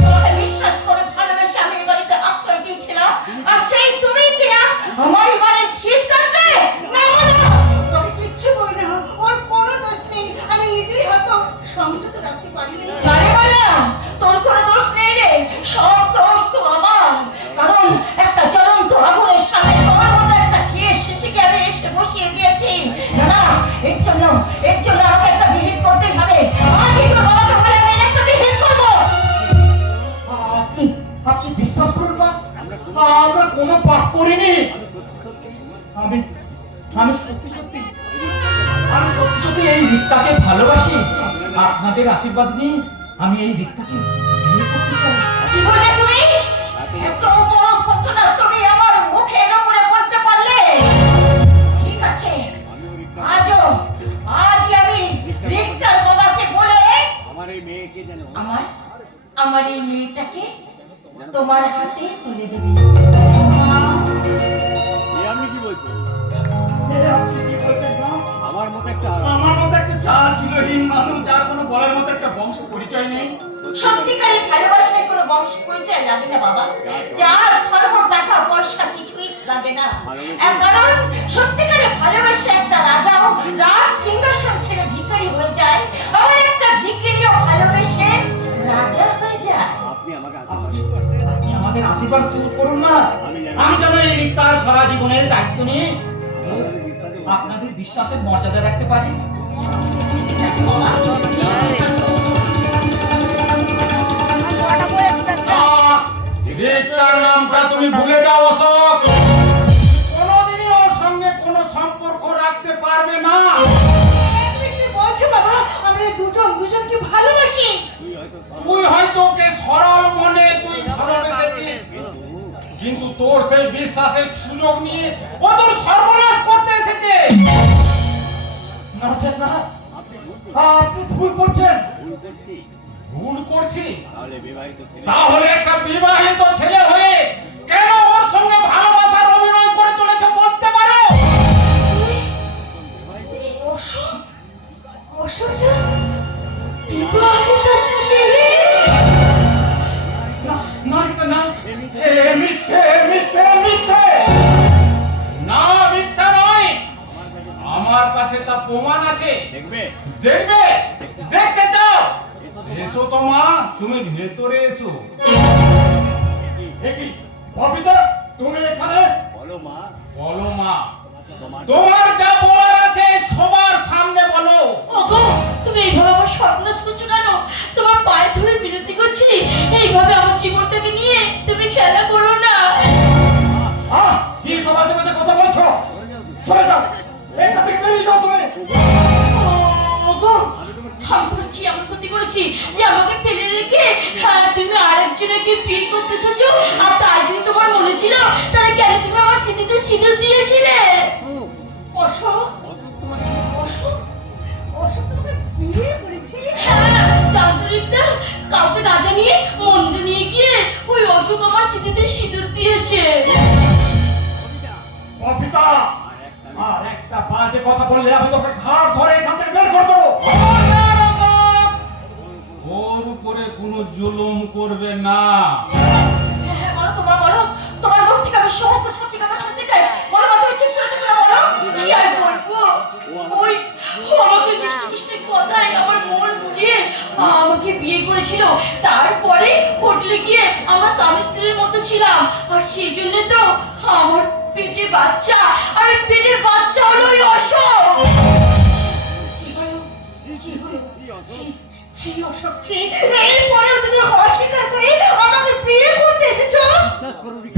তোমাকে বিশ্বাস করে ভালোবেসে আমি এই বাড়িতে আশ্রয় দিয়েছিলাম, আর সেই তুমি কিনা আমার এই বাড়ির শীত কাটলে। না বলো, তোকে কিচ্ছু বল না, ওর কোনো দোষ নেই। আমি নিজেই হয়তো সংযত রাখতে পারিনি। আরে বলো, তোর কোনো দোষ নেই রে, সব দোষ তো আমার। কারণ একটা জ্বলন্ত আগুনের সামনে তোমার মতো একটা খেয়ে শিশুকে আমি এসে বসিয়ে দিয়েছি। না না, এর জন্য আমাকে একটা বিহিত করতেই হবে। আজই তোর বাবাকে বলে আমি এর একটা বিহিত করবো। আপনি বিশ্বাস করুন মা, আমরা কোনো পাপ করিনি। আমি সত্যি এই রিক্তাকে ভালোবাসি। আপনাদের আশীর্বাদ নিয়ে আমি এই রিক্তাকে বিয়ে করতে চাই। কি বললে তুমি? এত বড় কথাটা তুমি আমার মুখের উপরে বলতে পারলে? ঠিক আছে, আজই আমি রিক্তার বাবাকে বলে আমার এই মেয়েটাকে তোমার হাতে তুলে দেবে। আপনি কি বলছেন? আপনি কি বলছেন মা? আমার মতো একটা চালচুলোহীন মানুষ, যার কোনো বলার মতো একটা বংশ পরিচয় নেই। সত্যিকারের ভালোবাসায় কোনো বংশ পরিচয় লাগে না বাবা, যার ধর্ম টাকা পয়সা কিছুই লাগে না। কারণ সত্যিকারের ভালোবাসা একটা রাজাও রাজ সিংহাসন ছেড়ে ভিখারি হয়ে যায়, আবার একটা ভিখারিও ভালোবেসে রাজা হয়ে যায়। আপনি আমাকে আপনি আমাদের আশীর্বাদ করুন না। আমি যেন এই রিক্তার সারা জীবনের দায়িত্ব নিয়ে আপনাদের বিশ্বাসের মর্যাদা রাখতে পারি। রিক্তার নামটা তুমি ভুলে যাও অশোক। কোনোদিনই ওর সঙ্গে কোনো সম্পর্ক রাখতে পারবে না। তুমি কি বলছো বাবা? আমরা দুজনকে ভালোবাসি। তুই হয়তো ওকে সরল মনে তুই ভালোবেসেছিস, কিন্তু তোর সেই বিশ্বাসের সুযোগ নিয়ে ও তোর সর্বনাশ করতে এসেছে। না, আপনি ভুল করছেন। ভুল করছি? তাহলে তাহলে একটা বিবাহিত ছেলে হয়ে কেন ওর সঙ্গে ভালোবাসার অভিনয় করে চলেছে বলতে পারো? অসুরটা বিবাহিত ছেলে? না, মিথ্যে। না, মিথ্যা নয়, আমার কাছে তা প্রমাণ আছে। দেখবে দেখতে চাও? এসো তো মা, তুমি ভেতরে এসো। কি অপিতা, তুমি এখানে? বলো মা, বলো মা, তোমার যা বলার আছে সবার সামনে বলো। ওগো, তুমি এইভাবে আমার সর্বনাশ করছো কেন? তোমার পায়ে ধরে বিরতি করছি, এইভাবে আমার জীবনটাকে নিয়ে তুমি খেলা করো না। কি সবাই তোমাদের কথা বলছো? সরে যাও, এখান থেকে বেরিয়ে যাও তুমি। ওগো, আমি তোমার কি এমন ক্ষতি করেছি যে আমাকে ফেলে রেখে তুমি আরেকজনকে বিয়ে করতে এসেছো? আর তাই যদি তোমার মনে ছিল, তাহলে কেন তুমি আমার স্মৃতিতে সিঁদুর দিয়েছিলে? অশোক তোমাকে বিয়ে করেছে? হ্যাঁ, যান্ত্রিকটা কাউকে না জানিয়ে মন্দিরে নিয়ে গিয়ে ওই অশোক আমার স্মৃতিতে সিঁদুর দিয়েছে। অপিতা, আর একটা বাজে কথা বললে আমি তোকে ঘাড় ধরে এখান থেকে বের করে দেবো। জুলুম করবে না। হ্যাঁ বলো, তোমার মুখ থেকে আমি সমস্ত সত্যি কথা শুনতে চাই। বলো মা, তুমি চুপ করে বলো। কি আর বলবো? ওই আমাকে মিষ্টি মিষ্টি কথায় আমার মন ভুলিয়ে আমাকে বিয়ে করেছিল। তারপরে হোটেলে গিয়ে আমার স্বামী স্ত্রীর মতো ছিলাম, আর সেই জন্য তো আমার পেটে বাচ্চা, আর ওই পেটের বাচ্চা হলো ওই অশোক। কি হলো? ছি অশোক, ছি। এরপরেও তুমি অস্বীকার করে আমাকে বিয়ে করতে এসেছো?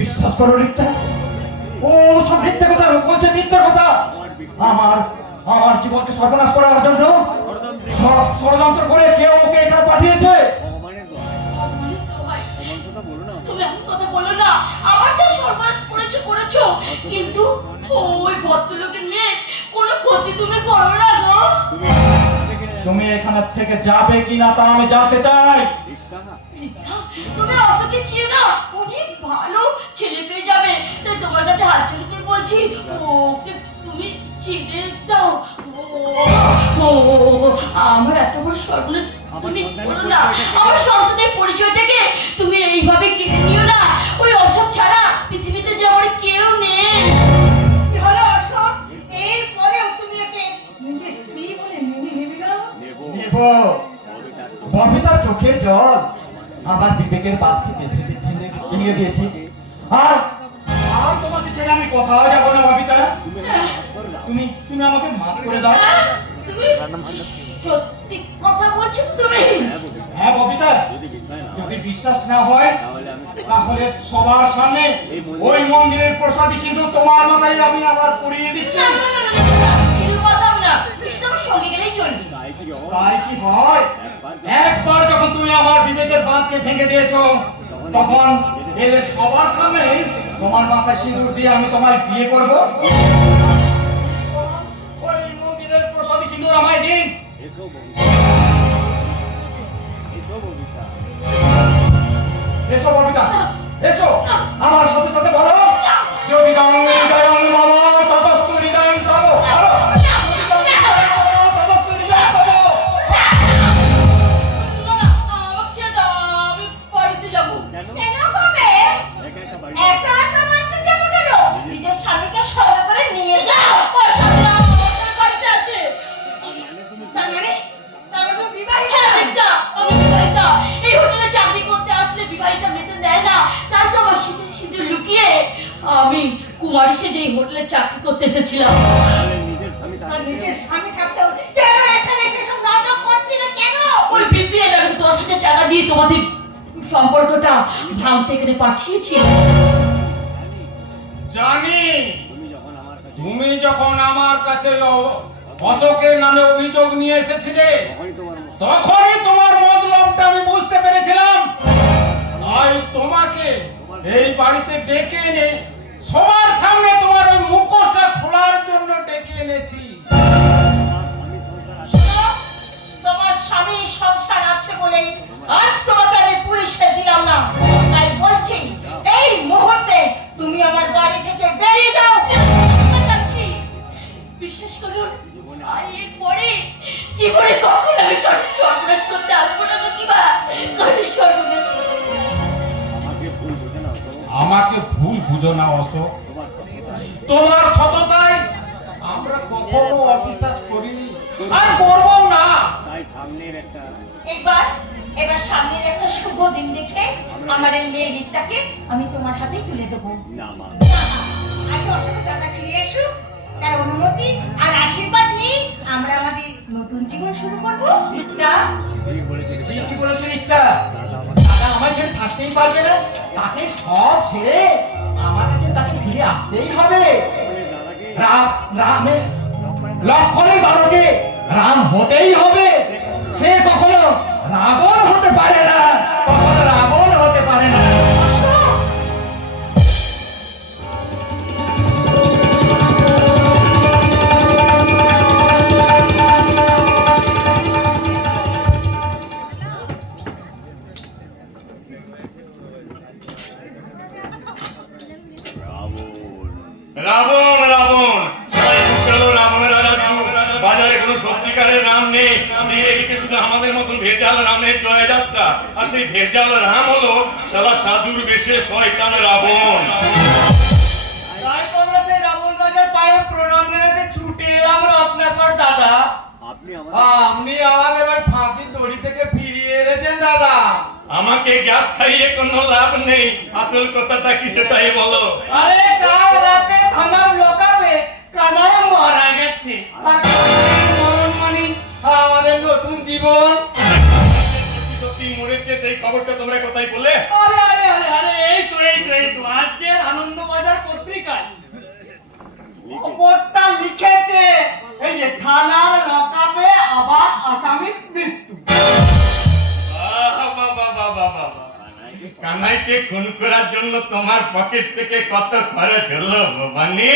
বিশ্বাস করো রিক্তা, ও সব মিথ্যা কথা বলছে, মিথ্যা কথা। আমার জীবনকে সর্বনাশ করার জন্য সব ষড়যন্ত্র করে কেউ ওকে এখানে পাঠিয়েছে। তুমি এমন কথা বলো না। আমার যা সর্বনাশ করেছো, কিন্তু ওই ভদ্রলোকের মেয়ে কোনো ক্ষতি তুমি করো না গো। তুমি এখান থেকে যাবে কিনা তা আমি জানতে চাই। রিক্তা, তুমি অশোকে ছিল না, অনেক ভালো ছেলে পেয়ে যাবে। তাই তোমার কাছে হাত জোড় করে বলছি, ওকে তুমি ছেড়ে দাও। আমার এত বড় সর্বনাশ তুমি করো না। আমার সন্তানের পরিচয়টাকে তুমি এইভাবে কেড়ে নিও না। ওই অশোক ছাড়া পৃথিবীতে যে আমার কেউ নেই। কি হলো অশোক? এরপরেও তুমি একে নিজের স্ত্রী বলে মেনে নেবে না? নেব। ববিতার চোখের জল আমার বিবেকের বাঁধকে ভেঙে দিয়েছে। আর তোমাকে ছেড়ে আমি কোথাও যাবো না ববিতা। তুমি আমাকে মাফ করে দাও। তুমি সত্যি কথা বলছো তো তুমি? হ্যাঁ ববিতা, যদি বিশ্বাস না হয় তাহলে সবার সামনে ওই মন্দিরের প্রসাদী সিন্ধু তোমার মাথায় আমি আবার পরিয়ে দিচ্ছি। সঙ্গে গেলেই চলবে। তাই কি হয়? একবার যখন তুমি আমার বিবেকের বাঁধকে ভেঙে দিয়েছো, তখন এলে সবার সামনে তোমার মাথায় সিঁদুর দিয়ে আমি তোমায় বিয়ে করব। ওই মন্দিরের প্রসাদী সিঁদুর আমায় দিন। এসো ববিতা, এসো আমার সাথে সাথে বলো, যদি হৃদয়ং মম ততস্তু হৃদয়ং তব। নিজের স্বামীকে সঙ্গে করে নিয়ে যাও। ওর স্বামী আমার বাড়িতে আছে। তার মানে তুমি বিবাহিত? হ্যাঁ রিক্তা, আমি বিবাহিতা। এই হোটেলে চাকরি করতে আসলে বিবাহিতা মেয়েদের নেয় না, তাই তো আমার শীতের সিঁদুর লুকিয়ে আমি কুমারী সেজে এই হোটেলে চাকরি করতে এসেছিলাম। তার নিজের স্বামী থাকতেও কেন এখানে সেসব নাটক করছিলে কেন? ওই বিপিএল আমি 10,000 টাকা দিয়ে তোমাদের সম্পর্কটা ভাঙতে এখানে পাঠিয়েছি। জানি তুমি যখন আমার কাছে অশোকের নামে অভিযোগ নিয়ে এসেছিলে, তখনই তোমার মতলবটা আমি বুঝতে পেরেছিলাম। তাই তোমাকে এই বাড়িতে ডেকে এনে সবার সামনে তোমার ওই মুখোশটা খোলার জন্য ডেকে এনেছি। তোমার স্বামী সংসার আছে বলেই আজ তোমাকে আমি পুলিশে দিলাম না। তাই বলছি, এই মুহূর্তে তুমি আমার বাড়ি থেকে বেরিয়ে যাও। যাচ্ছি। বিশেষ করুন আর এরপরে জীবনে কখন আমি কারোর সর্বনাশ করতে আসবো না। তো কিবা কারোর সর্বনাশ। আমাকে ভুল বুঝো না অশোক, তোমার সততায় আমরা কখনো অবিশ্বাস করিনি আর করবো না। এবার সামনের একটা শুভ দিন দেখে আমার এই মেয়ে রিক্তাকে আমি তোমার হাতেই তুলে দেবো। আগে অশোকের দাদা ফিরে এসো, তার অনুমতি আর আশীর্বাদ নিয়ে আমরা আমাদের নতুন জীবন শুরু করবো। রিক্তা, কি বলেছো রিক্তা? দাদা আমার ছেড়ে থাকতেই পারবে না, তাকে সব ছেড়ে আমার কাছে তাকে ফিরে আসতেই হবে। রামের লক্ষণের বালকে রাম হতেই হবে। সে কখনো রাবণ হতে পারে না, কখনো রাবণ হতে পারে না। রাবণ রাবণ রাবণের রাজা বাজারে কোনো সত্যিকারের রাম নাম নেই। এদিকে শুধু আমাদের মতন ভেজাল রামের জয়যাত্রা, আর সেই ভেজাল রাম হলো শালা সাধুর বেশে শয়তান রাবণ। তাই তো আমরা সেই রাবণ রাজার পায়ে প্রণাম জানাতে ছুটে এলাম রত্নাকর দাদা। আপনি আমাদের ওই ফাঁসির দড়ি থেকে ফিরিয়ে এনেছেন দাদা। আমাকে গ্যাস খাইয়ে কোনো লাভ নেই, আসল কথাটা কি সেটাই বলো। আরে কাল রাতে থানার লকাপে কানাই মারা গেছে, আর কানাইয়ের মরণ মানে আমাদের নতুন জীবন। সত্যি মরেছে, সেই খবরটা তোমরা কোথায় বললে? আরে আরে আরে আরে এই তো আজকের আনন্দবাজার পত্রিকায় খবরটা লিখেছে, এই যে থানার লকাপে আবার আসামির মৃত্যু। কানাইকে খুন করার জন্য তোমার পকেট থেকে কত খরচ হলো ভবানী?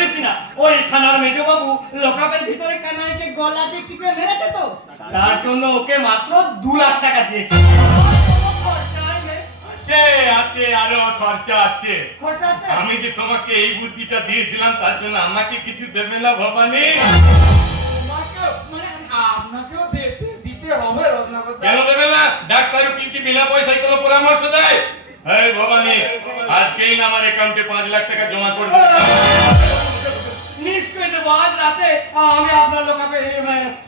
বেশি না ওই থানার মেজবাবু লকাপের ভিতরে কানাইকে গলাতে টিপে মেরেছে, তো তার জন্য ওকে মাত্র 2 লাখ টাকা দিয়েছে। আছে আরো খরচা আছে। আমি যে তোমাকে এই বুদ্ধিটা দিয়েছিলাম তার জন্য আমাকে কিছু দেবে না ভবানী? আপনাকেও দিতে হবে রত্নাকর। কেন দেবে না? ডাক্তার উকিল কি বিনা পয়সায় কোনো পরামর্শ দেয়? এই ভবানী, আজকেই না আমার অ্যাকাউন্টে 5 লাখ টাকা জমা করে দেবে। নিশ্চয়ই দেবো, আজ রাতে আমি আপনার লোকাপে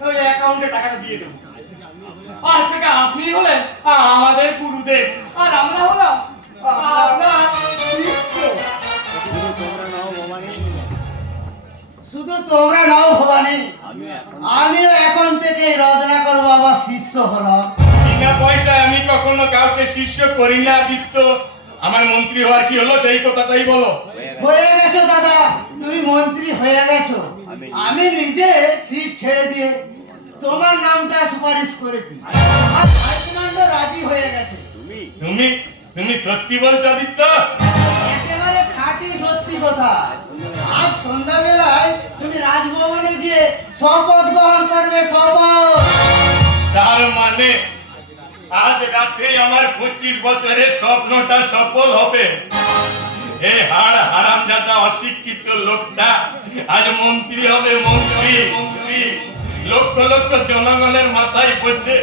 ওই অ্যাকাউন্টে টাকাটা দিয়ে দেবো। আজ থেকে আপনি হলেন আমাদের গুরুদেব, আর আমরা হলাম আপনার শিষ্য। শুধু তোমরা নাও ভবানী, আমিও এখন থেকে রত্নাকর বাবার শিষ্য হলাম। বিনা পয়সায় আমি কখনো কাউকে শিষ্য করি না। বিত্ত আমার মন্ত্রী হওয়ার কি হলো সেই কথাটাই বলো। হয়ে গেছো দাদা, তুমি মন্ত্রী হয়ে গেছো। আমি নিজে সিট ছেড়ে দিয়ে তোমার নামটা সুপারিশ করেছি, আর হাইকমান্ড রাজি হয়ে গেছে। তুমি সত্যি বলছো আদিত্য? একেবারে খাঁটি সত্যি কথা। আজ সন্ধ্যাবেলায় তুমি রাজভবনে গিয়ে শপথ গ্রহণ করবে, শপথ। তার মানে আজ রাতে আমার 25 বছরের স্বপ্নটা সফল হবে। এই হারামজাদা অশিক্ষিত লোকটা আজ মন্ত্রী হবে, মন্ত্রী। লক্ষ লক্ষ জনগণের মাথায় বসে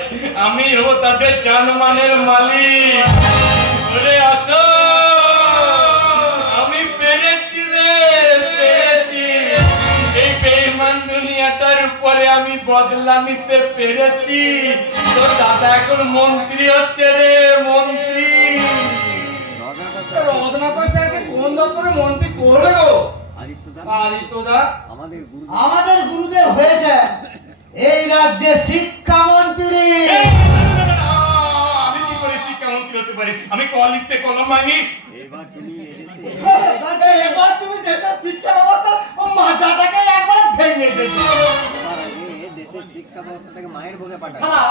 আমি হব তাদের জানমানের মালিক। ওরে আসো, আমি পেরেছি রে, পেরেছি। এই বেঈমান দুনিয়াটার উপরে আমি বদলা নিতে পেরেছি। তো দাদা এখন মন্ত্রী হচ্ছে রে, মন্ত্রী। রত্নাকর স্যারকে কোন দপ্তরে মন্ত্রী করলে গো? আদিত্যদা আমাদের গুরুদেব হয়েছে এই রাজ্যে শিক্ষামন্ত্রী। আমি কি করে শিক্ষামন্ত্রী হতে পারি? আমি ক লিখতে কলম ভাঙি। এবার তুমি দেশের শিক্ষা ব্যবস্থা মাজাটাকে একবার ভেঙে দেবে। শালা,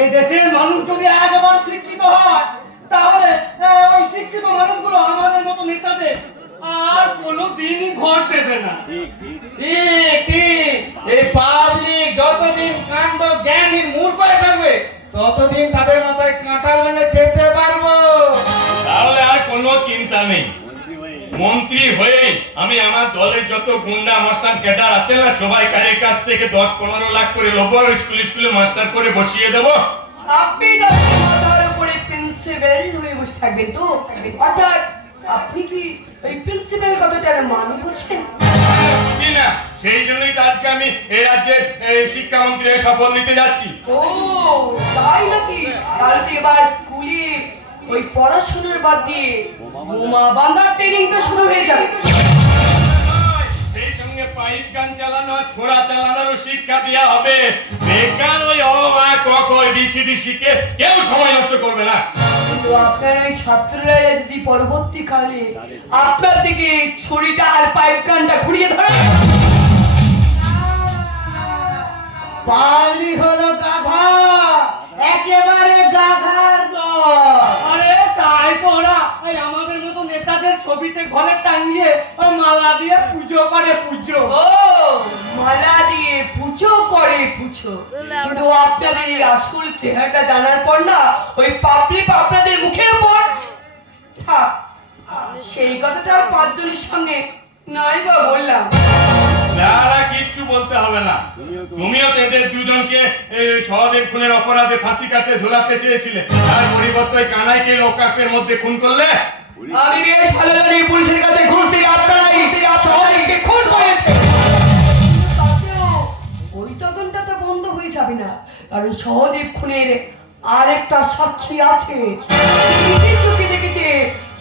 এই দেশের মানুষ যদি একবার শিক্ষিত হয় তাহলে ওই শিক্ষিত মানুষগুলো আমাদের মতো নেতাদের আর কোনোদিনই ভোট দেবে না। ঠিক। এই পাবলিক যতদিন কাণ্ড জ্ঞানী মূর্খ হয়ে থাকবে ততদিন তাদের মাথায় কাঁঠাল ভেঙে খেতে পারবো। তাহলে আর কোনো চিন্তা নেই। মন্ত্রী হয়ে আমি আমার দলের যত গুন্ডা মাস্টার ক্যাডার আছে না সবাই কারের কাছ থেকে 10-15 লাখ করে লোক স্কুলে মাস্টার করে বসিয়ে দেবো। আপনি ডক্টর মাথার উপরে প্রিন্সিপাল হয়ে বসে থাকবেন তো? অর্থাৎ আপনি কি ওই প্রিন্সিপাল কথাটা মানে বুঝছেন? বুঝি না, সেই জন্যই তো আজকে আমি এই রাজ্যের শিক্ষামন্ত্রী হয়ে শপথ নিতে যাচ্ছি। ও তাই নাকি? তাহলে তো এবার স্কুলে ওই পড়াশোনার বাদ দিয়ে বোমা বাঁধার ট্রেনিংটা শুরু হয়ে যাবে। সেই সঙ্গে পাইপ গান চালানো আর ছোড়া চালানোরও শিক্ষা দেওয়া হবে। বেকার ওই অ আ ক খ এবিসিডি শিখে কেউ সময় নষ্ট করবে না। কিন্তু আপনার ওই ছাত্ররা যদি পরবর্তীকালে আপনার দিকে ছুরিটা আর পাইপ গানটা ঘুরিয়ে ধরে, পাবলিক হলো গাধা, একেবারে গাধার দল। আরে তাই তো ওরা এই আমাদের মতো নেতাদের ছবিতে ঘরে টাঙিয়ে ওই মালা দিয়ে পুজো করে পুজো। ও মালা দিয়ে পুজো করে পুজো, কিন্তু আপনাদের এই আসল চেহারাটা জানার পর না ওই পাপড়ি আপনাদের মুখের উপর থাক। সেই কথাটা আর 5 জনের সামনে নাই বা বললাম। যারা কিচ্ছু বলতে হবে না, তুমিও তো এদের দুজনকে সহদেব খুনের অপরাধে ফাঁসি কাটে ঝোলাতে চেয়েছিলে, তার পরিবর্তে ওই কানাইকে লোকাপের মধ্যে খুন করলে। আমি বেশ ভালো জানি পুলিশের কাছে ঘুষ দিয়ে আপনারাই সহদেবকে খুন করেছে। তাতেও ওই তদন্তটা তো বন্ধ হয়ে যাবে না, কারণ সহদেব খুনের আরেকটা সাক্ষী আছে। নিজের চোখে দেখেছে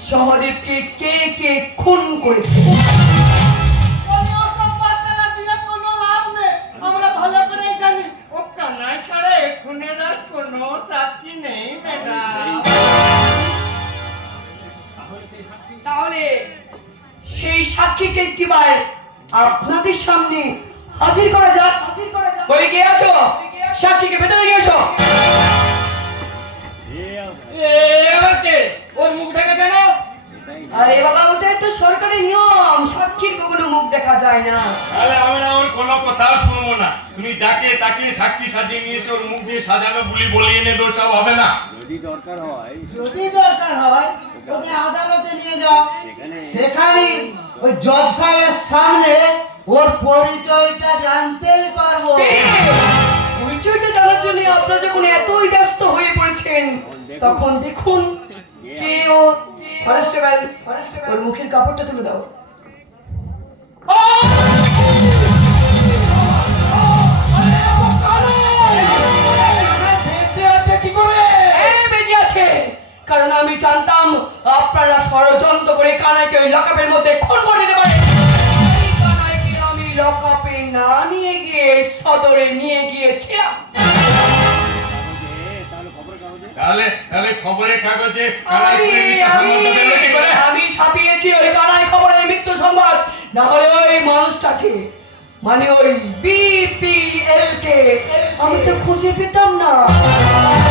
সহদেবকে কে কে খুন করেছে। আমরা ভালো করেই জানি ও কানাই ছাড়া খুনের আর কোনো সাক্ষী নেই ম্যাডাম। তাহলে সেই সাক্ষীকে একটিবার আপনাদের সামনে হাজির করা যাক। বলে কে আছো, সাক্ষীকে ভেতরে নিয়ে এসো। এবার কে ওর মুখ ঢেকে কেন? আরে বাবা, ওটাই তো সরকারি নিয়ম, সাক্ষীর কখনো মুখ দেখা যায় না। তাহলে আমরা ওর কোনো কথা শুনবো না। তুমি যাকে তাকে সাক্ষী সাজিয়ে নিয়ে এসে ওর মুখ দিয়ে সাজানো বুলি বলিয়ে নেবে, ওসব হবে না। যদি দরকার হয় ওকে আদালতে নিয়ে যাও, সেখানে ওই জজ সাহেবের সামনে ওর পরিচয়টা জানতেই পারবো। পরিচয়টা জানার জন্য আপনারা যখন এতই ব্যস্ত হয়ে পড়েছেন, তখন দেখুন কে ও। কনস্টেবল, ওর মুখের কাপড়টা তুলে দাও। বেঁচে আছে কারণ আমি জানতাম আপনারা ষড়যন্ত্র করে কানাইকে ওই লকআপের মধ্যে খুন করে দিতে পারেন। এই কানাইকে আমি লকআপে না নিয়ে গিয়ে সদরে নিয়ে গিয়েছিলাম। তাহলে খবরের কাগজে কানাই খুনের মৃত্যু সংবাদটা দিলে কি করে? আমি ছাপিয়েছি ওই কানাই খবরের মৃত্যু সংবাদ, না হলে ওই মানুষটাকে, মানে ওই বিপিএল কে আমি তো খুঁজে পেতাম না।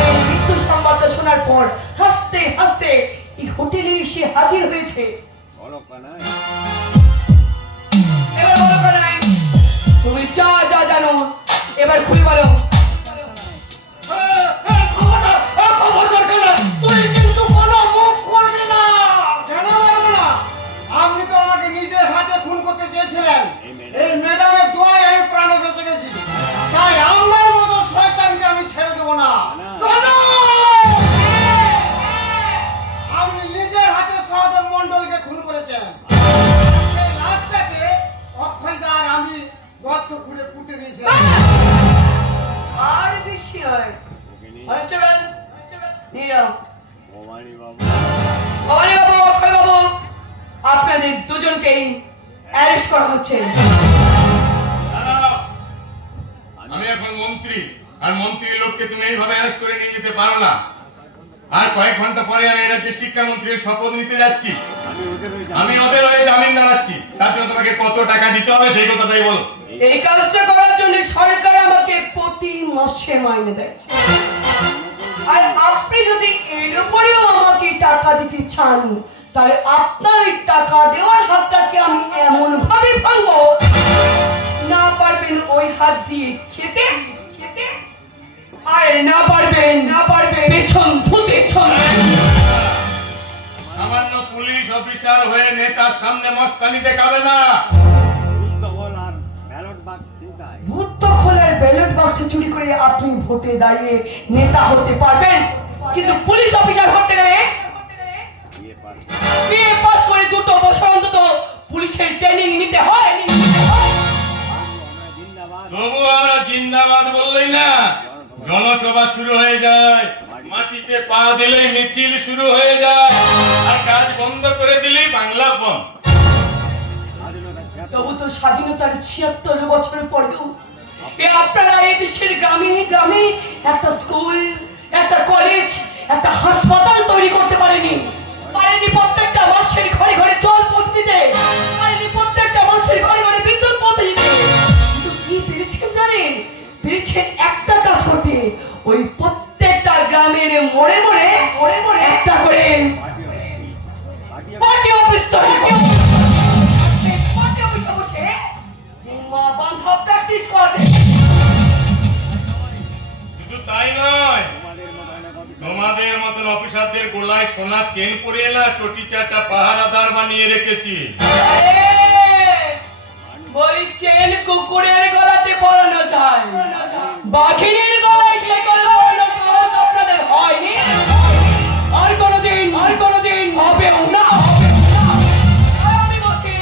এই মৃত্যু সংবাদটা শোনার পর হাসতে হাসতে এই হোটেলে এসে হাজির হয়েছে। এবার বলো কানাই, তুমি যা যা জানো এবার খুলে বলো। তুই কিন্তু কোনো মুখ করবি না। কেন বলবো না? আপনি তো আমাকে নিজের হাতে খুন করতে চেয়েছিলেন। এই ম্যাডামের দোয়ায় আমি প্রাণে বেঁচে গেছি, তাই আপনার মতো শয়তানকে আমি ছেড়ে দেবো না। আপনি নিজের হাতে সহদেব মণ্ডলকে খুন করেছেন। সেই লাশটাকে অক্ষয়দার আমি গর্ত খুঁড়ে পুঁতে দিয়েছিলাম। আর বেশি হয়। কনস্টেবল, নিয়ে যাও। ভবানী বাবু, অক্ষয় বাবু, আপনাদের দুজনকেই অ্যারেস্ট করা হচ্ছে। দাঁড়াও। আমি এখন মন্ত্রী, আর মন্ত্রীর লোককে তুমি এইভাবে অ্যারেস্ট করে নিয়ে যেতে পারো না। আর কয়েক ঘন্টা পরে আমি এই রাজ্যের শিক্ষামন্ত্রীর শপথ নিতে যাচ্ছি। আমি ওদের হয়ে জামিন দাঁড়াচ্ছি। তার জন্য তোমাকে কত টাকা দিতে হবে সেই কথাটাই বলো। এই কাজটা করার জন্য সরকার আমাকে প্রতি মাসে মাইনে দেয়, আর আপনি যদি এর উপরেও আমাকে টাকা দিতে চান, তাহলে আপনার এই টাকা দেওয়ার হাতটাকে আমি এমন ভাবে ভাঙবো, না পারবেন ওই হাত দিয়ে খেতে, আর না পারবেন পেছন ধুতে। সামান্য পুলিশ অফিসার হয়ে নেতার সামনে মস্তানি দেখাবে না। ভূত খোলার ব্যালট বাক্স চুরি করে আপনি ভোটে দাঁড়িয়ে নেতা হতে পারবেন, কিন্তু পুলিশ অফিসার হতে গেলে বিএ পাস করে 2 বছর অন্তত পুলিশের ট্রেনিং নিতে হয়। তবু আমরা জিন্দাবাদ বললেই না, জনসভা শুরু হয়ে যায়, মাটিতে পা দিলেই মিছিল শুরু হয়ে যায়, আর কাজ বন্ধ করে দিলেই বাংলা বন্ধ। তবু তো স্বাধীনতার 76 বছর পরেও আপনারা এই দেশের গ্রামে গ্রামে একটা স্কুল, একটা কলেজ, একটা হাসপাতাল তৈরি করতে পারেনি। প্রত্যেকটা মানুষের ঘরে ঘরে জল পৌঁছে দিতে পারেনি, প্রত্যেকটা মানুষের ঘরে ঘরে বিদ্যুৎ পৌঁছে দিতে। কিন্তু কি পেরেছেন জানেন? পেরেছেন একটা কাজ করতে, ওই প্রত্যেকটা গ্রামের মোড়ে মোড়ে একটা করে পার্টি অফিস তৈরি করতে। পার্টি অফিসে বসে মা বান্ধব প্র্যাকটিস করবে। শুধু তাই নয়, তোমাদের মতন অফিসারদের গোলায় সোনার চেন পরিয়ে না চটি চাটা পাহারাদার বানিয়ে রেখেছি। ওই চেন কুকুরের গলাতে পরানো যায়, বাঘিনীর গলায় শেকল পরানো সাহস আপনাদের হয়নি। আর কোনোদিন হবেও না। আর আমি বলছি,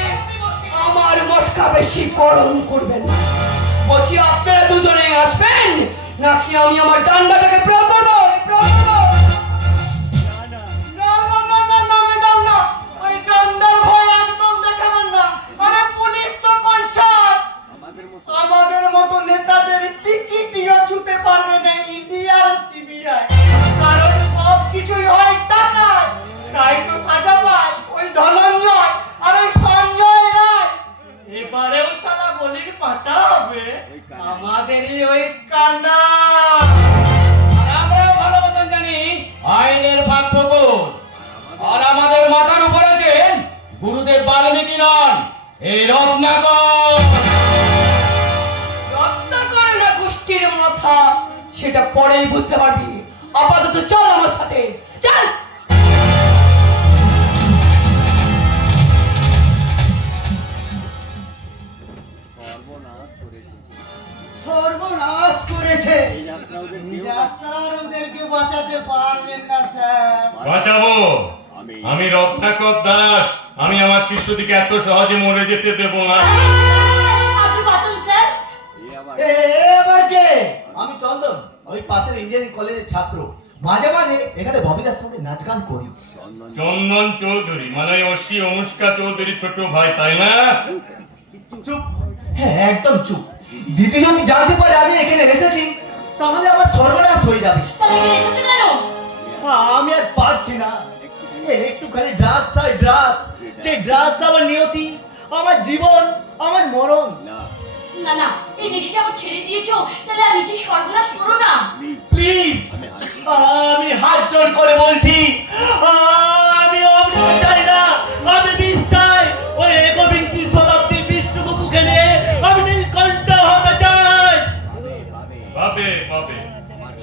আমার মটকা বেশি গরম করবেন না। বলছি আপনারা দুজনে আসবেন নাকি আমি আমার ডান্ডাটাকে প্রয়োগ করবো? ওই ডান্ডার ভয় একদম দেখাবেন না। আরে পুলিশ তো কনসার্ট, আমাদের মতো নেতাদের টিকিটিও ছুতে পারবে না ইডি আর সিবিআই, কারণ সব কিছুই হয় টাকায়। তাই তো সাজা পায় ওই ধনঞ্জয় আর ওই সঞ্জয় রায়। এবারেও সালা বলির পাতা হবে আমাদেরই ওই কানা। আর আমরাও ভালো মতন জানি আইনের ভাগ ফকর। আর আমাদের মাথার উপর আছেন গুরুদেব বাল্মীকি নন, এই রত্নাকর। রত্নাকর না গোষ্ঠীর মাথা সেটা পরেই বুঝতে পারবি। আপাতত চল আমার সাথে, চল। সর্বনাশ করেছে। যাত্রার ওদেরকে বাঁচাতে পারবেন না স্যার। বাঁচাবো? আমি রত্নাকর দাস, আমি আমার শিষ্যদিকে এত সহজে মরে যেতে দেব না। আপনি বাঁচান স্যার। এ আবার কে? আমি চন্দন, ওই পাশের ইঞ্জিনিয়ারিং কলেজের ছাত্র। মাঝে মাঝে এখানে ববিদার সঙ্গে নাচ গান করি। চন্দন চৌধুরী মানে অসি অনুষ্কা চৌধুরী ছোট ভাই, তাই না? চুপ। হ্যাঁ একদম চুপ। দিদি যদি জানতে পারে আমি এখানে এসেছি তাহলে আমার সর্বনাশ হয়ে যাবে। তাহলে এখানে এসেছো কেন? আমি আর পারছি না। একটুখানি ড্রাগস আর ড্রাগস, যে ড্রাগস আমার নিয়তি, আমার জীবন, আমার মরণ। না না, এই নেশাটা আবার ছেড়ে দিয়েছো, তাহলে আর নিজের সর্বনাশ করো না। প্লিজ, আমি হাত জোড় করে বলছি, আমি অমৃত চাই না, আমি বিষ চাই। ওই একবিংশ শতাব্দী বিষ্ণুবুকে নিয়ে আমি নীলকণ্ঠ হতে চাই। পাবে পাবে,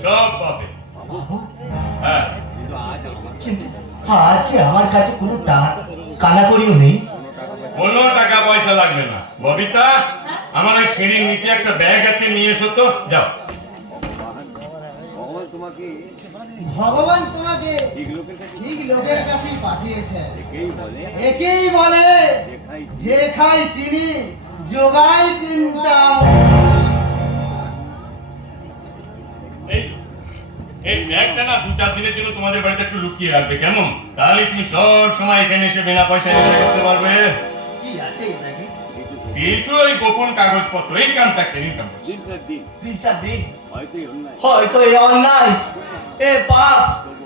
সব পাবে। হ্যাঁ, কিন্তু আজ আমার কাছে কোনো কানাকড়িও নেই। কোনো টাকা পয়সা লাগবে না। ববিতা, আমার ওই সিঁড়ির নিচে একটা ব্যাগ আছে, নিয়ে এসো তো। যাও। ভগবান তোমাকে ঠিক লোকের কাছেই পাঠিয়েছে। একেই বলে যে খায় চিনি যোগায় চিন্তা। এই ব্যাগটা না 2-4 দিনের জন্য তোমাদের বাড়িতে একটু লুকিয়ে রাখবে, কেমন? তাহলে তুমি সব সময় এখানে এসে বিনা পয়সায় এনজয় করতে পারবে। কি আছে নাকি? কিছু ওই গোপন কাগজপত্র, ইনকাম ট্যাক্সের ইনকাম। 3-4 দিন হয়তো এই অন্যায়, এ পাপ,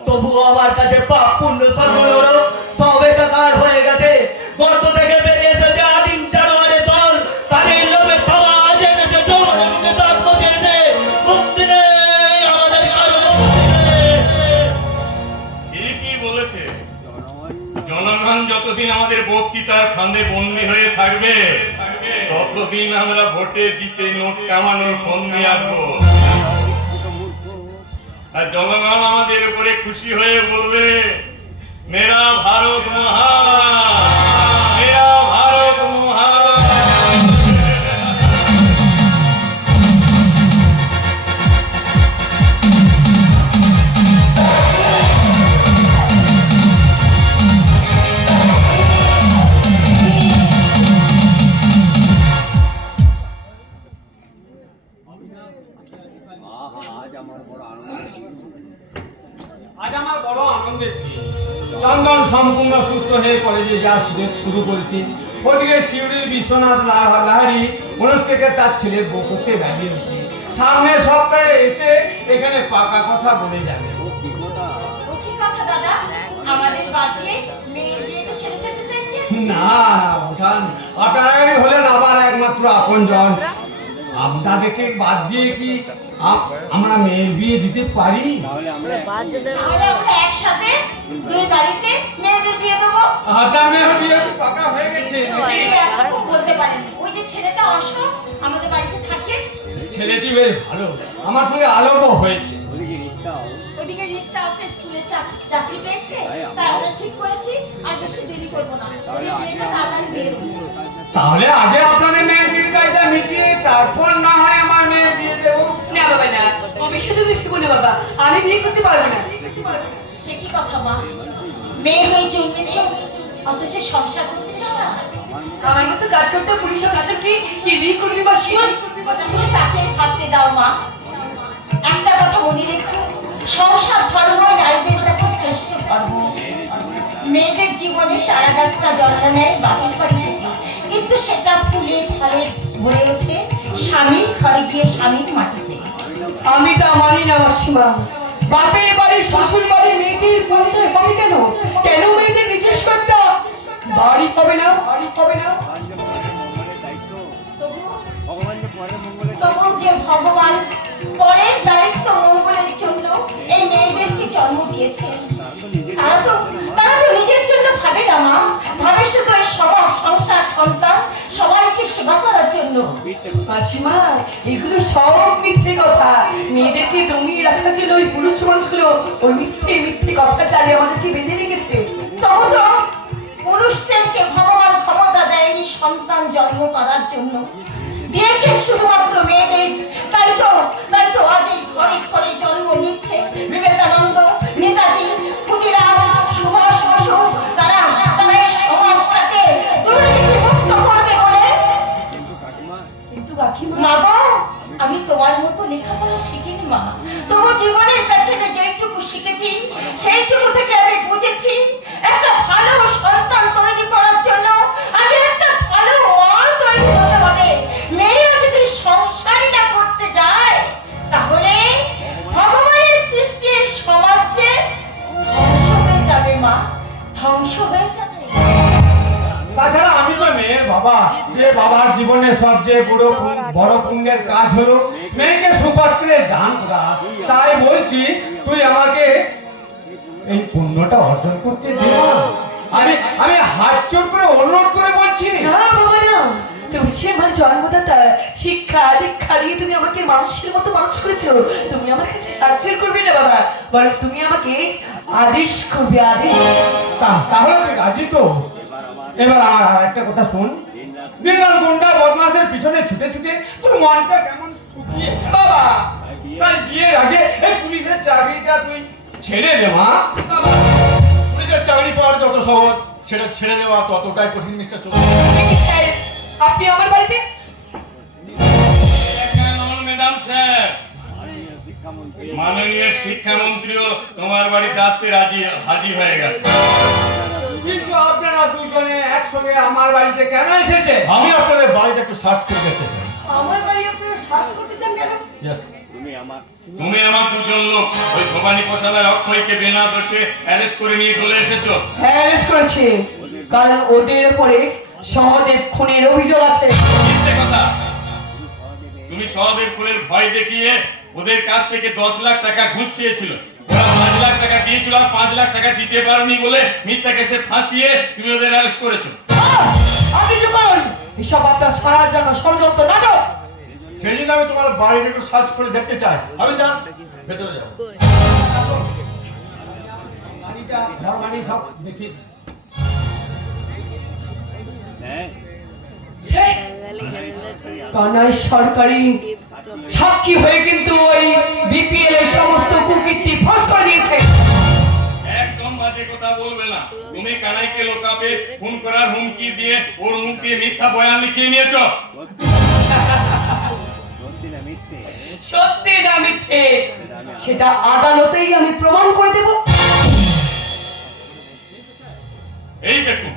তবুও আমার কাছে পাপ পুণ্য সর্বনর সব একাকার হয়ে গেছে। গর্ত থেকে বেরিয়ে এসেছে আদিম জানোয়ারের দল। তাদের লোভে থামা আজ এনেছে যৌবনের বুকে দাঁত বসিয়েছে। মুক্তি নেই আমাদের কারো, মুক্তি নেই। ঠিকই বলেছে। জনগণ যতদিন আমাদের বক্তৃতার ফাঁদে বন্দী হয়ে থাকবে, ততদিন আমরা ভোটে জিতে নোট কামানোর ফন্দি আঁকবো। আর জনগণ আমাদের উপরে খুশি হয়ে বলবে, মেরা ভারত মহান, মেরা ভারত মহান। আজ আমার বড় আনন্দের দিন। চন্দন সম্পূর্ণ সুস্থ হয়ে কলেজে যা শুরু করেছে। ওদিকে শিউরির বিশ্বনাথ লাহারি অনুষ্কাকে তার ছেলের বউ করতে রাজি হচ্ছে। সামনের সপ্তাহে এসে এখানে পাকা কথা বলে যাবে। ও কি কথা দাদা? আমাদের বাদ দিয়ে মেয়ের বিয়েতে ছেড়ে ফেলতে চাইছে? না ভূষণ, আপনারাই হলেন আবার একমাত্র আপনজন। আপনাদেরকে বাদ দিয়ে কি আমরা মেয়ের বিয়ে দিতে পারি? তাহলে আমরা একসাথে দুই বাড়িতে মেয়েদের বিয়ে দেবো। আপনার মেয়ের বিয়ে পাকা হয়ে গেছে। এই এরকম বলতে পারেন। ওই যে ছেলেটা অশোক আমাদের বাড়িতে থাকে, ছেলেটি বেশ ভালো, আমার সঙ্গে আলোকও হয়েছে। ওইদিকে রিক্তা ওকে স্কুলে চাকরি পেয়েছে। তাই আমরা ঠিক করেছি আর বেশি দেরি করবো না। ওই মেয়েটা তাড়াতাড়ি বিয়ে দেবো। তাহলে আগে আপনাদের মেয়ের বিয়ে তারপর না হয় আমার মেয়ে দিয়ে দেবো। না বাবা না, ও বিষয়ে তুমি কি বলে বাবা, আমি বিয়ে করতে পারবো না। সে কি কথা মা, মেয়ে হয়ে জন্মেছ অথচ সংসার করতে চাও না? আমার মতো কাজ করতে পুলিশ অফিসারকে কি বিয়ে করবি মাসিমা? তুমি তাকে ভাবতে দাও মা। একটা কথা মনে রেখো, সংসার ধর্মই নারীদের কাছে শ্রেষ্ঠ ধর্ম। মেয়েদের জীবনে চারা গাছটা জন্ম নেয় বাপের বাড়ি থেকে, কিন্তু সেটা ফুলে ফলে ভরে ওঠে স্বামীর ঘরে গিয়ে স্বামীর মাটিতে। আমি তা মানি না মাসিমা। বাপের বাড়ি শ্বশুর বাড়ি মেয়েদের পরিচয় হবে কেন? কেন মেয়েদের নিজস্ব একটা বাড়ি হবে না? বাড়ি হবে না? তবু যে ভগবান পরের দায়িত্ব মঙ্গলের জন্য এই মেয়েদেরকে জন্ম দিয়েছে, তারা তো নিজের জন্য ভাবে না মা, ভাবে শুধু এই সমাজ সংসার সন্তান সবাইকে সেবা করার জন্য। মাসিমা, এগুলো সব মিথ্যে কথা। মেয়েদেরকে দমিয়ে রাখার জন্য ওই পুরুষ মানুষগুলো ওই মিথ্যে মিথ্যে কথা চালিয়ে আমাদেরকে বেঁধে রেখেছে। তবু তো পুরুষদেরকে ভগবান ক্ষমতা দেয়নি সন্তান জন্ম করার জন্য, দিয়েছেন শুধুমাত্র মেয়েদের। তাই তো আজ এই ঘরে ঘরে জন্ম নিচ্ছে বিবেকানন্দ, নেতাজি, ক্ষুদিরাম, সুভাষ বসু। তারা এই সমাজটাকে দুর্নীতিমুক্ত করবে বলে। কিন্তু কাকিমা, মা গো, আমি তোমার মতো লেখাপড়া শিখিনি মা, তবু জীবনের কাছে যেটুকু শিখেছি সেইটুকু থেকে আমি বুঝেছি একটা ভালো সন্তান তৈরি করার জন্য আগে একটা ভালো মা তৈরি হতে হবে। মেয়েরা যদি সংসারই না করতে যায় তাহলে ভগবানের সৃষ্টির সমাজে ধ্বংস হয়ে যাবে মা, ধ্বংস হয়ে যাবে। তাছাড়া আমি তো মেয়ের বাবা, যে বাবার জীবনে সবচেয়ে বড় পুণ্যের কাজ হলো মেয়েকে সুপাত্রে দান করা। তাই বলছি তুই আমাকে এই পুণ্যটা অর্জন করতে দে না। আমি হাত জোড় করে অনুরোধ করে বলছি। না বাবা না, তুমি সে আমার জন্মদাতা, শিক্ষা দীক্ষা দিয়ে তুমি আমাকে মানুষের মতো মানুষ করেছো। তুমি আমার কাছে আচর করবে না বাবা, বরং তুমি আমাকে আদেশ করবে, আদেশ। তাহলে তুই রাজি তো? এবার আমার আর একটা কথা শোন, দিনরাত গুন্ডা বদমাশদের পিছনে ছুটে ছুটে তোর মনটা কেমন শুকিয়ে যায় বাবা, তাই বিয়ের আগে এই পুলিশের চাকরিটা তুই ছেড়ে দে মা। বাবা, পুলিশের চাকরি পাওয়ার যত সহজ, সেটা ছেড়ে দেওয়া ততটাই কঠিন মিস্টার চৌধুরী। এই সাহেব, আপনি আমার বাড়িতে? ম্যাডাম স্যার, মাননীয় শিক্ষামন্ত্রীও তোমার বাড়িতে আসতে হাজির হয়ে গেছে। কিন্তু আপনারা দুজনে একসঙ্গে আমার বাড়িতে কেন এসেছে? আমি আপনাদের বাড়িতে একটু সার্চ করে দেখতে চাই। আমার বাড়ি আপনারা সার্চ করতে চান কেন? তুমি আমার দুজন লোক ওই ভবানী প্রসাদের অক্ষয়কে বিনা দোষে অ্যারেস্ট করে নিয়ে চলে এসেছো। হ্যাঁ, অ্যারেস্ট করেছে, কারণ ওদের উপরে সহদেব খুনের অভিযোগ আছে। মিথ্যে কথা। তুমি সহদেব খুনের ভয় দেখিয়ে ওদের কাছ থেকে 10 লাখ টাকা ঘুষ চেয়েছিল। ওরা 5 লাখ টাকা দিয়েছিল আর 5 লাখ টাকা দিতে পারোনি বলে মিথ্যা কেসে ফাঁসিয়ে তুমি ওদের অ্যারেস্ট করেছো। আপনি চুপ করুন, এসব আপনার সারার জন্য ষড়যন্ত্র নাটক। সেই জন্য আমি তোমার বাড়িটা একটু সার্চ করে দেখতে চাই। আমি যান ভেতরে যাও। ঘর বাড়ি সব দেখি। কানাই সরকারি সাক্ষী হয়ে কিন্তু ওই বিপিএল এর সমস্ত কুকীর্তি ফাঁস করে দিয়েছে। একদম বাজে কথা বলবে না। তুমি কানাইকে লোকাবে খুন করার হুমকি দিয়ে ওর মুখ দিয়ে মিথ্যা বয়ান লিখিয়ে নিয়েছো। সত্যি না মিথ্যে সেটা আদালতেই আমি প্রমাণ করে দেব। এই দেখুন,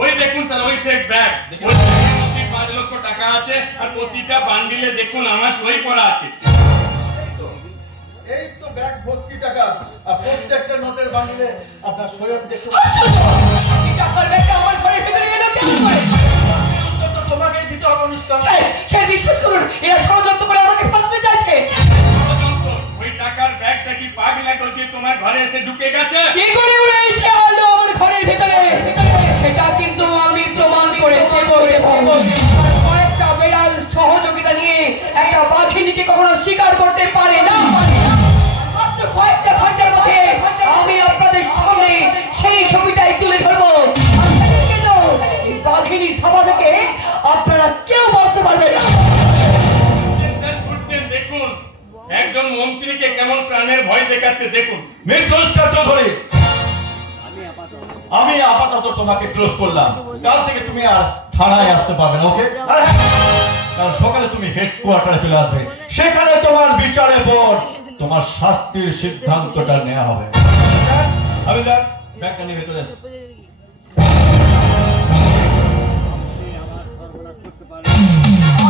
ওই দেখুন স্যার, ওই শেক ব্যাগ, ওই ব্যাগের মধ্যে 5 লক্ষ টাকা আছে আর প্রতিটা বান্ডিলে দেখুন আমার সই করা আছে। এই তো ব্যাগ ভর্তি টাকা, আর প্রত্যেকটা নোটের বান্ডিলে আপনার সই দেখুন। এই টাকার ব্যাগটা আমার ঘরের ভিতরে এলো কেমন করে? তোমাকেই দিতে হবে অনুষ্কা। স্যার বিশ্বাস করুন, এরা ষড়যন্ত্র করে আমাকে ফাঁসাতে চাইছে। ওই টাকার ব্যাগটা কি পাগলা করছে তোমার ঘরে এসে ঢুকে গেছে? কি করে উড়ে এসে হলো আমার ঘরের ভিতরে সেটা কিন্তু আমি প্রমাণ করে দেব। কয়েকটা বেড়াল সহযোগিতা নিয়ে একটা বাঘিনীকে কখনো স্বীকার করতে পারে না। মাত্র কয়েকটা ঘন্টার মধ্যে আমি আপনাদের সামনে সেই ছবিটাই তুলে ধরবো। এই বাঘিনীর থাবা থেকে আপনারা কেউ বাঁচতে পারবেন না। মন্ত্রীকে কেমন প্রাণের ভয় দেখাচ্ছে দেখুন। মিস সংস্কার চৌধুরী, আমি আপাতত তোমাকে ক্লোজ করলাম। কাল থেকে তুমি আর থানায় আসতে পারবে না, ওকে? কাল সকালে তুমি হেডকোয়ার্টারে চলে আসবে, সেখানে তোমার বিচারের পর তোমার শাস্তির সিদ্ধান্তটা নেওয়া হবে। আমি যান, ব্যাগটা নিয়ে ভেতরে যান।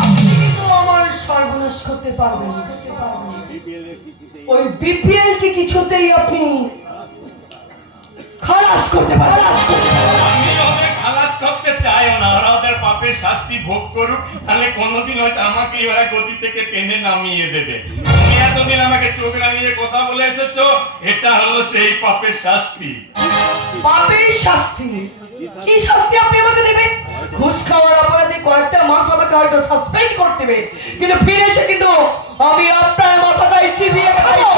আপনি তো আমার সর্বনাশ করতে পারবেন না। ওই বিপিএল কে কিছুতেই আপনি খালাস করতে পারবেন না। আমি ওদের খালাস করতে চাইও না, ওরা ওদের পাপের শাস্তি ভোগ করুক, তাহলে কোনোদিন হয়তো আমাকে ওরা গতি থেকে টেনে নামিয়ে দেবে। তুমি এতদিন আমাকে চোখ রাঙিয়ে কথা বলে এসেছো, এটা হলো সেই পাপের শাস্তি। পাপের শাস্তি? কি শাস্তি আপনি আমাকে দেবেন? ঘুষ খাওয়ার অপরাধে কয়েকটা মাস আমাকে হয়তো সাসপেন্ড করতে হবে, কিন্তু ফিরে এসে কিন্তু আমি আপনার মাথাটাই চিবিয়ে খাবো।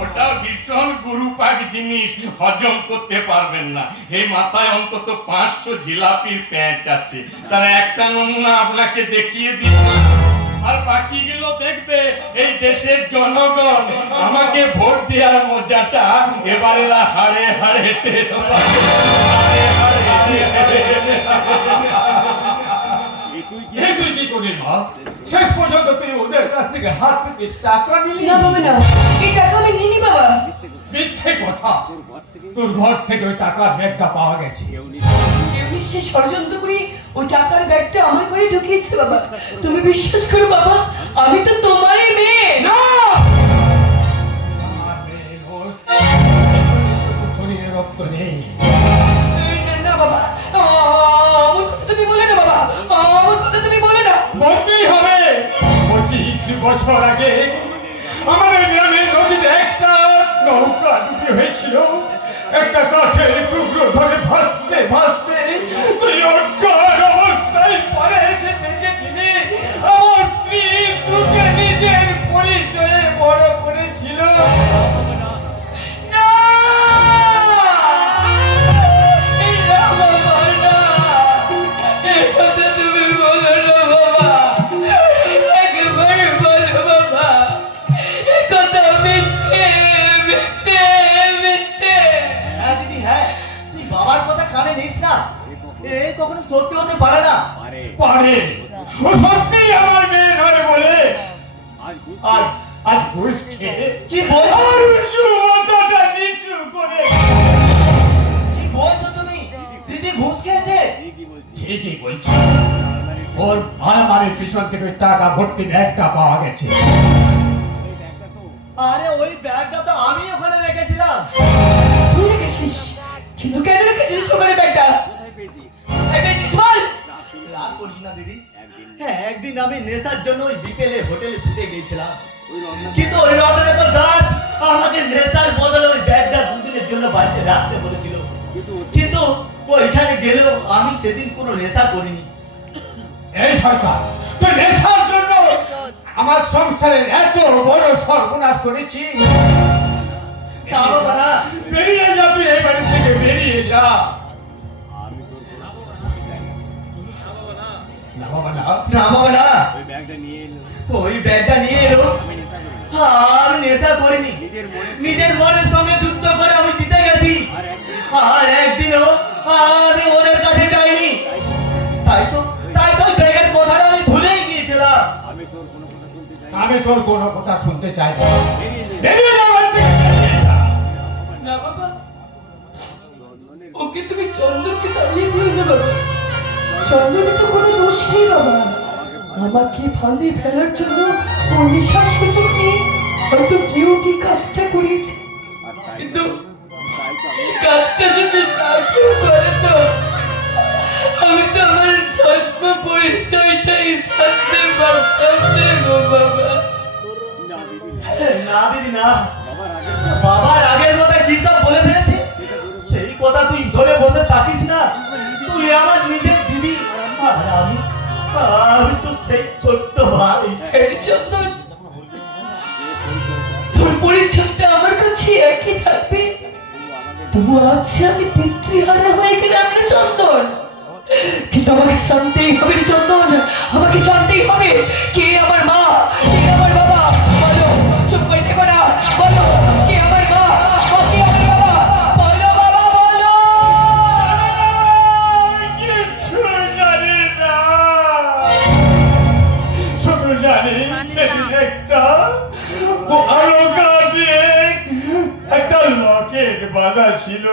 ওটা ভীষণ গুরুপাক জিনিস, হজম করতে পারবেন না। এই মাথায় অন্তত 500 জিলাপির প্যাঁচ আছে, তার একটা নমুনা আপনাকে দেখিয়ে দিন, আর বাকিগুলো দেখবে এই দেশের জনগণ। আমাকে ভোট দেওয়ার মজাটা এবারে হাড়ে হাড়ে টের পাবে। হাড়ে হাড়ে তুই কি করিস মা? শেষ পর্যন্ত তুই ওদের কাছ থেকে হাত পেতে টাকা নিলি? না বাবা না, এই টাকা আমি নিইনি বাবা। মিথ্যে কথা, তোর ঘর থেকে ওই টাকার ব্যাগটা পাওয়া গেছে। কেউ নিশ্চয়ই ষড়যন্ত্র করে ওই টাকার ব্যাগটা আমার ঘরে ঢুকিয়েছে বাবা। তুমি বিশ্বাস করো বাবা, আমি তো তোমারই মেয়ে। না! শরীরে রক্ত নেই। না বাবা, আমার কথা তুমি বলে না বাবা, আমার কথা তুমি বলে না। বলতেই হবে। 25 বছর আগে আমাদের গ্রামের নদীতে একটা নৌকা ডুবে হয়েছিল। একটা কাঠের টুকরো ধরে ভাসতে ভাসতে তুই অজ্ঞান অবস্থায় পরে এসে থেকেছিলি। আমার স্ত্রী তোকে নিজের পরিচয়ে বড় করেছিল। না! এই না বাবা, না! এই কথা তুমি বলো না বাবা, একেবারে বলো বাবা। এই কথা মিথ্যে, মিথ্যে, মিথ্যে। হ্যাঁ দিদি, হ্যাঁ, তুই বাবার কথা কানে নিস না, এ কখনো সত্যি হতে পারে না। পারে, ও সত্যি আমার মেয়ে নয় বলে আর আজ ঘুষ খেয়ে কি বলছো? আমার উঁচু মাথাটা নিচু করে। কি বলছো তুমি? দিদি ঘুষ খেয়েছে? ঠিকই বলছি, ওর মারামারির পিছন থেকে ওই টাকা ভর্তি ব্যাগটা পাওয়া গেছে। আরে ওই ব্যাগটা তো আমি ওখানে রেখেছিলাম। তুই রেখেছিস? কিন্তু কেন রেখেছিস ওখানে ব্যাগটা? এই পেয়েছিস বল। রাগ করিস না দিদি। হ্যাঁ, একদিন আমি নেশার জন্য ওই বিকেলে হোটেলে ছুটে গিয়েছিলাম, কিন্তু ওই রতনেশ্বর দাস আমাকে নেশার বদলে ওই ব্যাগটা দুদিনের জন্য বাড়িতে রাখতে বলেছিল, কিন্তু ওইখানে গেলেও আমি সেদিন কোনো নেশা করিনি। এই সরকার, তুই নেশার জন্য আমার সংসারের এত বড় সর্বনাশ করেছি। না বাবা, না। বেরিয়ে যা, তুই এই বাড়ি থেকে বেরিয়ে যা। না বাবা না, না বাবা, না। ওই ব্যাগটা নিয়ে এলো, আর নেশা করিনি। নিজের মনের সঙ্গে যুদ্ধ করে আমি জিতে গেছি, আর একদিনও আমি ওদের কাছে যাইনি। তাই তো ব্যাগের কথাটা আমি ভুলেই গিয়েছিলাম। আমি তোর কোনো কথা শুনতে চাই না। বেরিয়ে যা বাড়ি থেকে, বেরিয়ে যা। না বাবা, ওকে তুমি চন্দনকে তাড়িয়ে দিও না বাবা। চন্দনে তো কোনো দোষ নেই বাবা। আমাকে ফাঁদে ফেলার জন্য ও নেশার সুযোগ নিয়ে হয়তো কেউ কি কাজটা করিয়েছে, কিন্তু এই কাজটা যদি না কেউ করে তো আমি তো আমার জন্ম পরিচয়টাই জানতে পারতাম না গো বাবা। না দিদি, না। বাবার আগের কথা কি সব বলে ফেলেছে, সেই কথা তুই ধরে বসে থাকিস না। তুই আমার নিজের দিদি, আর আমি তো সেই ছোট্ট ভাই। এই চন্দন, তোর পরিচয়টা আমার কাছে একই থাকবে। তবু আচ্ছা, আমি পিতৃহারা হয়ে গেলাম রে চন্দন, কিন্তু আমাকে জানতেই হবে রে চন্দন, আমাকে জানতেই হবে কে আমার মা, কে আমার বাবা। বাঁধা ছিল,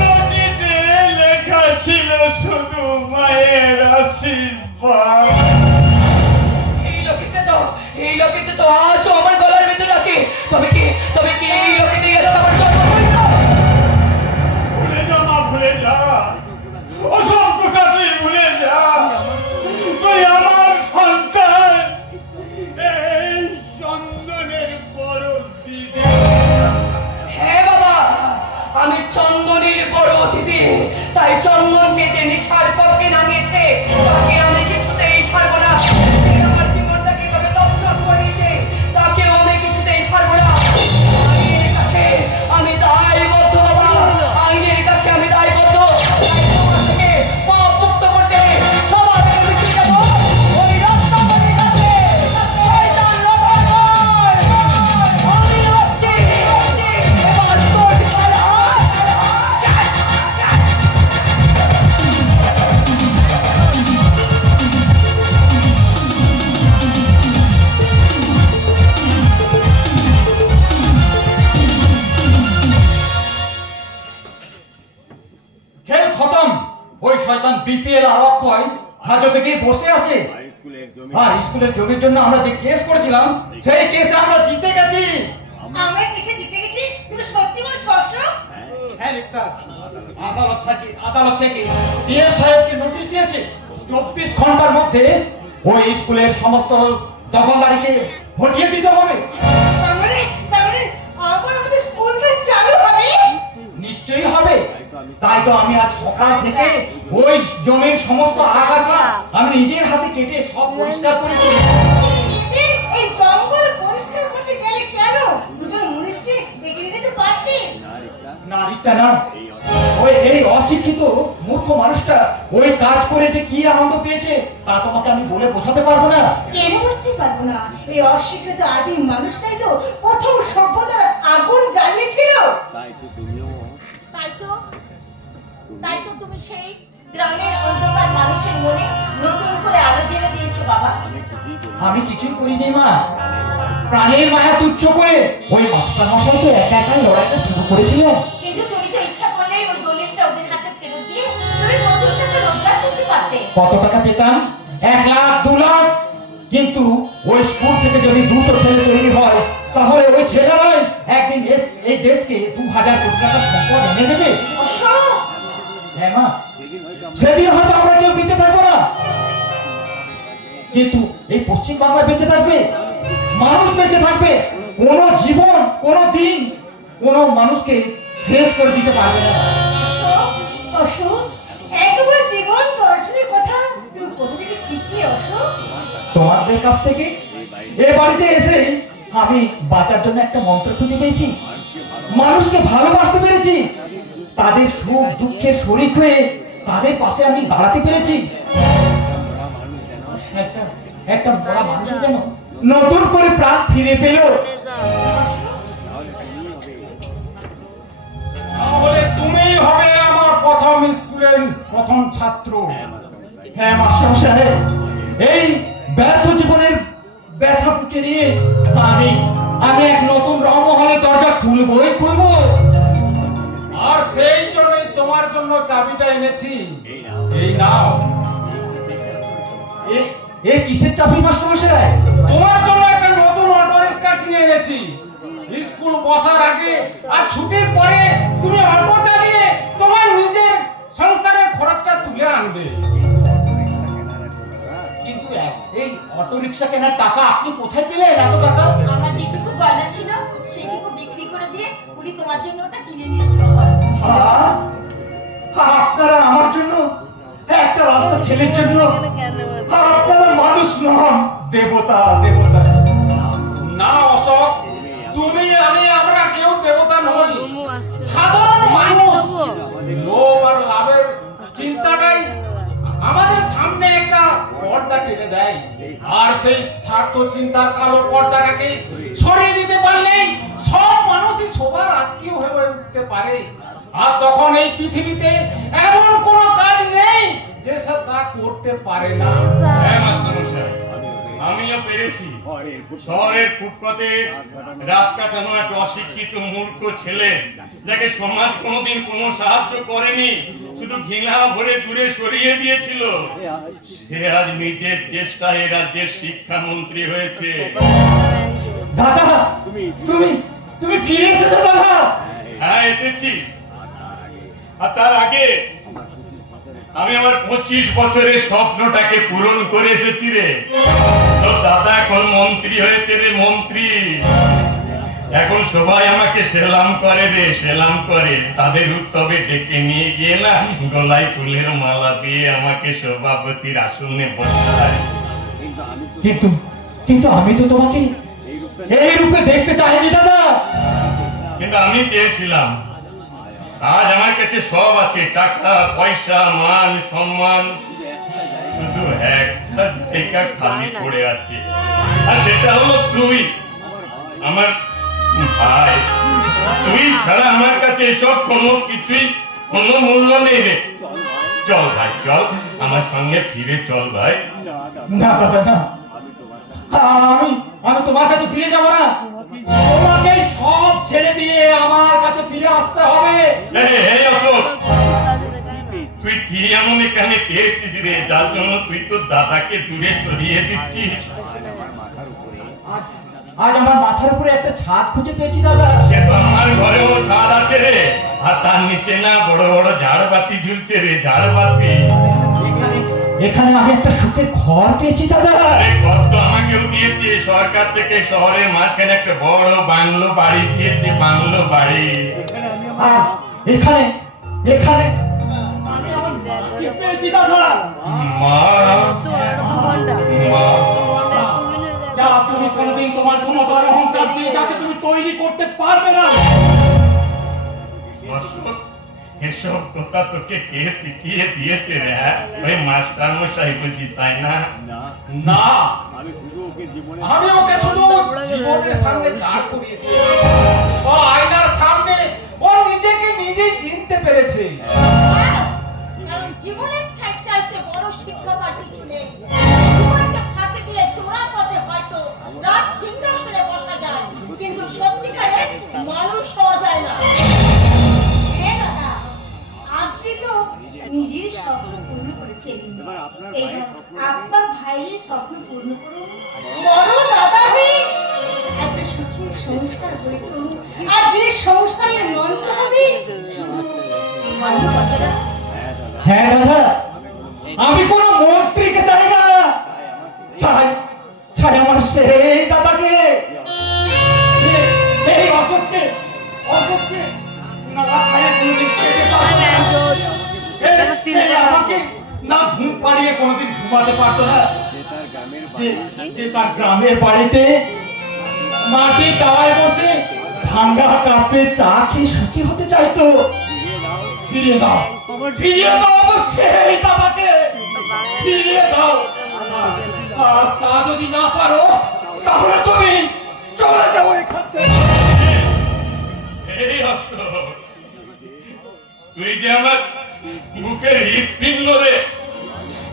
নদীতে লেখা ছিল শুধু মায়ের আশীর্বাদ। এই লোকেতে তো আজও আমার গলার ভিতরে আছে। তবে কি এই লোকেতে আছে আমার জন্ম হয়েছে? ভুলে যা মা, ভুলে যা, ওসব কথা তুই ভুলে যা। তুই আমার সন্তান, এই চন্দনের বড় দিদি। হ্যাঁ বাবা, আমি চন্দনের বড় অতিথি। তাই চন্দনকে যে নেশার পথে নামিয়েছে তাকে আমি কিছুতেই ছাড়বো না। সে আমার জীবনটাকে এভাবে তছনছ করে দিয়েছে, তাকেও আমি কিছুতেই ছাড়বো না। আইনের কাছে আমি দায়বদ্ধ বাবা, আইনের কাছে আমি দায়বদ্ধ। তাই তোমার থেকে পাপ মুক্ত করতে সবার আগে আমি কি যাবো? ওই রাস্তাঘাটের কাছে। শয়তান রবার্ট, আমি আসছি। এবার তোর খেলা। খেল খতম। ওই শয়তান বিপিএল আর অক্ষয় হাজতে গিয়ে বসে আছে। আর স্কুলের জমির জন্য আমরা যে কেস করেছিলাম সেই কেসে আমরা জিতে গেছি। আমরা কিসে জিতে গেছি? তুমি সত্যি বলছো অশোক? হ্যাঁ রিক্তা, আদালত থেকে ডিএম সাহেবকে নোটিশ দিয়েছে 24 ঘন্টার মধ্যে ওই স্কুলের সমস্ত দখলদারিকে হটিয়ে দিতে হবে। তার মানে আবার আমাদের স্কুলটা চালু হবে? নিশ্চয়ই হবে। তাই তো আমি আজ সকাল থেকে ওই জমির সমস্ত আগাছা আমি নিজের হাতে কেটে সব পরিষ্কার করেছি। তুমি নিজে এই জঙ্গল পরিষ্কার করতে গেলে কেন? দুজন মুনিশকে ডেকে নিতে তো পারতে। না রিক্তা না, ওই এই অশিক্ষিত মূর্খ মানুষটা ওই কাজ করে যে কি আনন্দ পেয়েছে তা তোমাকে আমি বলে বোঝাতে পারবো না। কেন বুঝতে পারবো না? এই অশিক্ষিত আদিম মানুষটাই তো প্রথম সভ্যতার আগুন জ্বালিয়েছিল। তাই তো তুমি সেই গ্রামের অন্ধকার মানুষের মনে নতুন করে আলো জ্বেলে দিয়েছো বাবা। আমি কিছুই করিনি মা। প্রাণের মায়া তুচ্ছ করে ওই মাস্টার মশাই তো একা একাই লড়াইটা শুরু করেছিলেন। কিন্তু তুমি তো ইচ্ছা করলেই ওই দলিলটা ওদের হাতে ফেরত দিয়ে তুমি প্রচুর টাকা রোজগার করতে পারতে। কত টাকা পেতাম? 1 লাখ 2 লাখ। কিন্তু ওই স্কুল থেকে যদি 200 ছেলে তৈরি হয় তাহলে ওই ছেলেরাই একদিন এই দেশকে 2000 কোটি টাকার সম্পদ এনে দেবে। অশোক, হ্যাঁ মা, সেদিন হয়তো আমরা কেউ বেঁচে থাকবো না, কিন্তু এই পশ্চিম বাংলা বেঁচে থাকবে, মানুষ বেঁচে থাকবে। কোনো জীবন, কোনো দিন কোনো মানুষকে শেষ করে দিতে পারবে না। অশোক, একেবারে জীবন দর্শনের কথা তুমি কোথা থেকে শিখলে অশোক? তোমাদের কাছ থেকে। এ বাড়িতে এসে আমি বাঁচার জন্য একটা মন্ত্র খুঁজে পেয়েছি। মানুষকে ভালোবাসতে পেরেছি, তাদের সুখ দুঃখের শরীক হয়ে তাদের পাশে আমি দাঁড়াতে পেরেছি। একটা বড় মানুষ যেন নতুন করে প্রাণ ফিরে পেল। তাহলে তুমিই হবে আমার প্রথম স্কুলের প্রথম ছাত্র। হ্যাঁ মাস্টার সাহেব, এই ব্যর্থ জীবনের ব্যথা বুকে নিয়ে আমি এক নতুন রমহলের দরজা খুলবই খুলবো। আর সেই জন্যই তোমার জন্য চাবিটা এনেছি। এই নাও। এ কিসের চাবি মাস্টার সাহেব? তোমার জন্য একটা নতুন অটো রিক্সা কিনে এনেছি। স্কুল বসার আগে আর ছুটির পরে তুমি অটো চালিয়ে তোমার নিজের সংসারের খরচটা তুলে আনবে। কিন্তু এই অটো রিক্সা কেনার টাকা আপনি কোথায় পেলেন? এত টাকা? আমার যেটুকু গয়না ছিল সেটুকু বিক্রি করে দিয়ে উনি তোমার জন্য ওটা কিনে নিয়েছে বাবা। আপনারা আমার জন্য, একটা রাস্তা ছেলের জন্য, আপনারা মানুষ নন, দেবতা। দেবতা না অশোক, তুমি আমরা কেউ দেবতা নই, সাধারণ মানুষ। লোভ আর লাভের চিন্তাটাই আমাদের সামনে একটা পর্দা টেনে দেয়, আর সেই স্বার্থ চিন্তার কালো পর্দাটাকে সরিয়ে দিতে পারলেই সব মানুষই সবার আত্মীয় হয়ে উঠতে পারে। আর তখন এই পৃথিবীতে এমন কোনো কাজ নেই যে সে তা করতে পারে না। হ্যাঁ মাস্টারমশাই, আমিও পেরেছি। শহরের ফুটপাতে রাত কাটানো একটা অশিক্ষিত মূর্খ ছেলে, যাকে সমাজ কোনোদিন কোনো সাহায্য করেনি, শুধু ঘৃণা ভরে দূরে সরিয়ে দিয়েছিল, সে আজ নিজের চেষ্টায় রাজ্যের শিক্ষামন্ত্রী হয়েছে। দাদা, তুমি ফিরে এসেছো দাদা? হ্যাঁ, এসেছি। আর তার আগে আমি আমার 25 বছরের স্বপ্নটাকে পূরণ করে এসেছি রে। তো দাদা এখন মন্ত্রী হয়েছে রে, মন্ত্রী। এখন সবাই আমাকে সেলাম করে রে, সেলাম করে। তাদের উৎসবে ডেকে নিয়ে গিয়ে না গলায় ফুলের মালা দিয়ে আমাকে সভাপতির আসনে বসায়। কিন্তু আমি তো তোমাকে এই রূপে দেখতে চাইনি দাদা। কিন্তু আমি চেয়েছিলাম, আজ আমার কাছে সব আছে, টাকা পয়সা মান সম্মান, শুধু একটা জায়গা খালি পড়ে আছে, আর সেটা হলো তুই, আমার ভাই। তুই ছাড়া আমার কাছে এসব কোনো কিছুই কোনো মূল্য নেই রে। চল ভাই, চল আমার সঙ্গে ফিরে চল ভাই। না দাদা, না, আমি তোমার কাছে ফিরে যাব না। তোমাকে সব ছেড়ে দিয়ে আমার কাছে ফিরে আসতে হবে। এই অশোক, তুই কি এমন এখানে পেয়েছিস রে, যার জন্য তুই তোর দাদাকে দূরে সরিয়ে দিচ্ছিস? আজ আমার মাথার উপরে একটা ছাদ খুঁজে পেয়েছি দাদা। সে তো আমার ঘরেও ছাদ আছে রে, আর তার নিচে না বড় বড় ঝাড়বাতি ঝুলছে রে, ঝাড়বাতি। এখানে আমি একটা সুখের ঘর পেয়েছি দাদা। আরে ঘর তো আমাকেও দিয়েছে সরকার থেকে, শহরের মাঝখানে একটা বড় বাংলো বাড়ি দিয়েছে, বাংলো বাড়ি। আর এখানে আমি আমার মাকে পেয়েছি দাদা। মা, মা, যা তুমি কোনোদিন তোমার ক্ষমতার অহংকার দিয়ে যাকে তুমি তৈরি করতে পারবে না। অশোক, এসব কথা তোকে কে শিখিয়ে দিয়েছে রে? ওই মাস্টার মশাই বুঝি, তাই না? না, আমি ওকে শুধু জীবনের সামনে দাঁড় করিয়ে দিয়েছি। ও আয়নার সামনে ও নিজেকে নিজেই চিনতে পেরেছে। কারণ জীবনের চাইতে বড় শিক্ষক আর কিছু নেই। জীবনকে ফাঁকি দিয়ে চোরা পথে হয়তো রাজ সিংহাসনে বসা যায়, কিন্তু সত্যিকারে মানুষ হওয়া যায় না। হ্যাঁ দাদা, আপনি তো নিজের স্বপ্ন পূর্ণ করেছেন, এবার আপনার ভাইয়ের স্বপ্ন পূর্ণ করুন। বড় দাদা হয়ে একটা সুখী সংস্কার গড়ে তুলুন, আর যে সংস্কারের মন্ত্র হবে শুধু ভালোবাসা। হ্যাঁ দাদা, আমি কোনো মন্ত্রীকে চাই না, চাই আমার সেই দাদাকে, এই অশোককে না খায়া কোনোদিন খেতে পারতো না। আমাকে না ঘুম পাড়িয়ে কোনোদিন ঘুমাতে পারতো না। যে তার গ্রামের বাড়িতে মাটি গায়ে বসে ভাঙ্গা কাপে চা খেয়ে সুখী হতে চাইতো। ফিরিয়ে দাও আমার সেই দাদাকে, ফিরিয়ে দাও। আর তা যদি না পারো তাহলে তুমি চলে যাও এখান থেকে। এই অশোক, তুই যে আমার বুকের হৃৎপিণ্ড রে,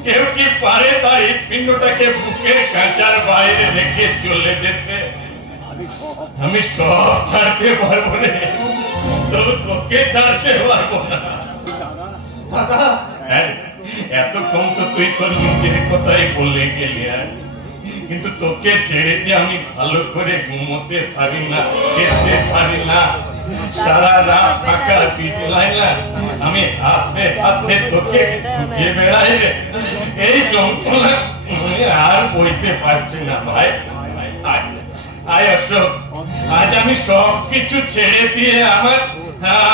কেউ কি পারে তার হৃৎপিণ্ডটাকে বুকের কাঁচার বাইরে রেখে চলে যেতে? আমি সব ছাড়তে পারবো রে, তবু তোকে ছাড়তে পারবো না। দাদা, হ্যাঁ, এতক্ষণ তো তুই তোর নিজের কথাই বলে গেলি, কিন্তু তোকে ছেড়ে যে আমি ভালো করে ঘুমোতে পারি না, খেতে পারি না, সারা রাত ফাঁকা বিছানায় না আমি হাতে তোকে খুঁজে বেড়াই রে। এই যন্ত্রণা আমি আর বইতে পারছি না ভাই। আয় অশোক, আজ আমি সব কিছু ছেড়ে দিয়ে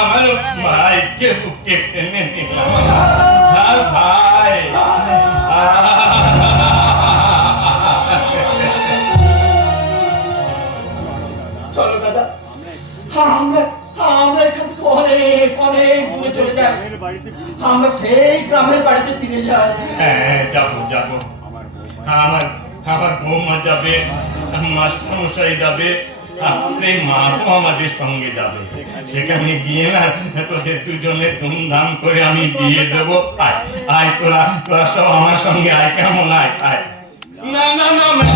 আমার ভাইকে বুকে টেনে নিলাম। ভাই, চলো দাদা, আমরা এখান থেকে অনেক দূরে চলে যাই। আমরা সেই গ্রামের বাড়িতে ফিরে যাই। হ্যাঁ, যাবো। আমার বৌমা যাবে, মাস্টার মশাই যাবে, আমাদের মাও আমাদের সঙ্গে যাবে। সেখানে গিয়ে না তোদের দুজনে ধুমধাম করে আমি বিয়ে দেবো। আয় তোরা সব আমার সঙ্গে আয়, কেমন? আয়। না না না না,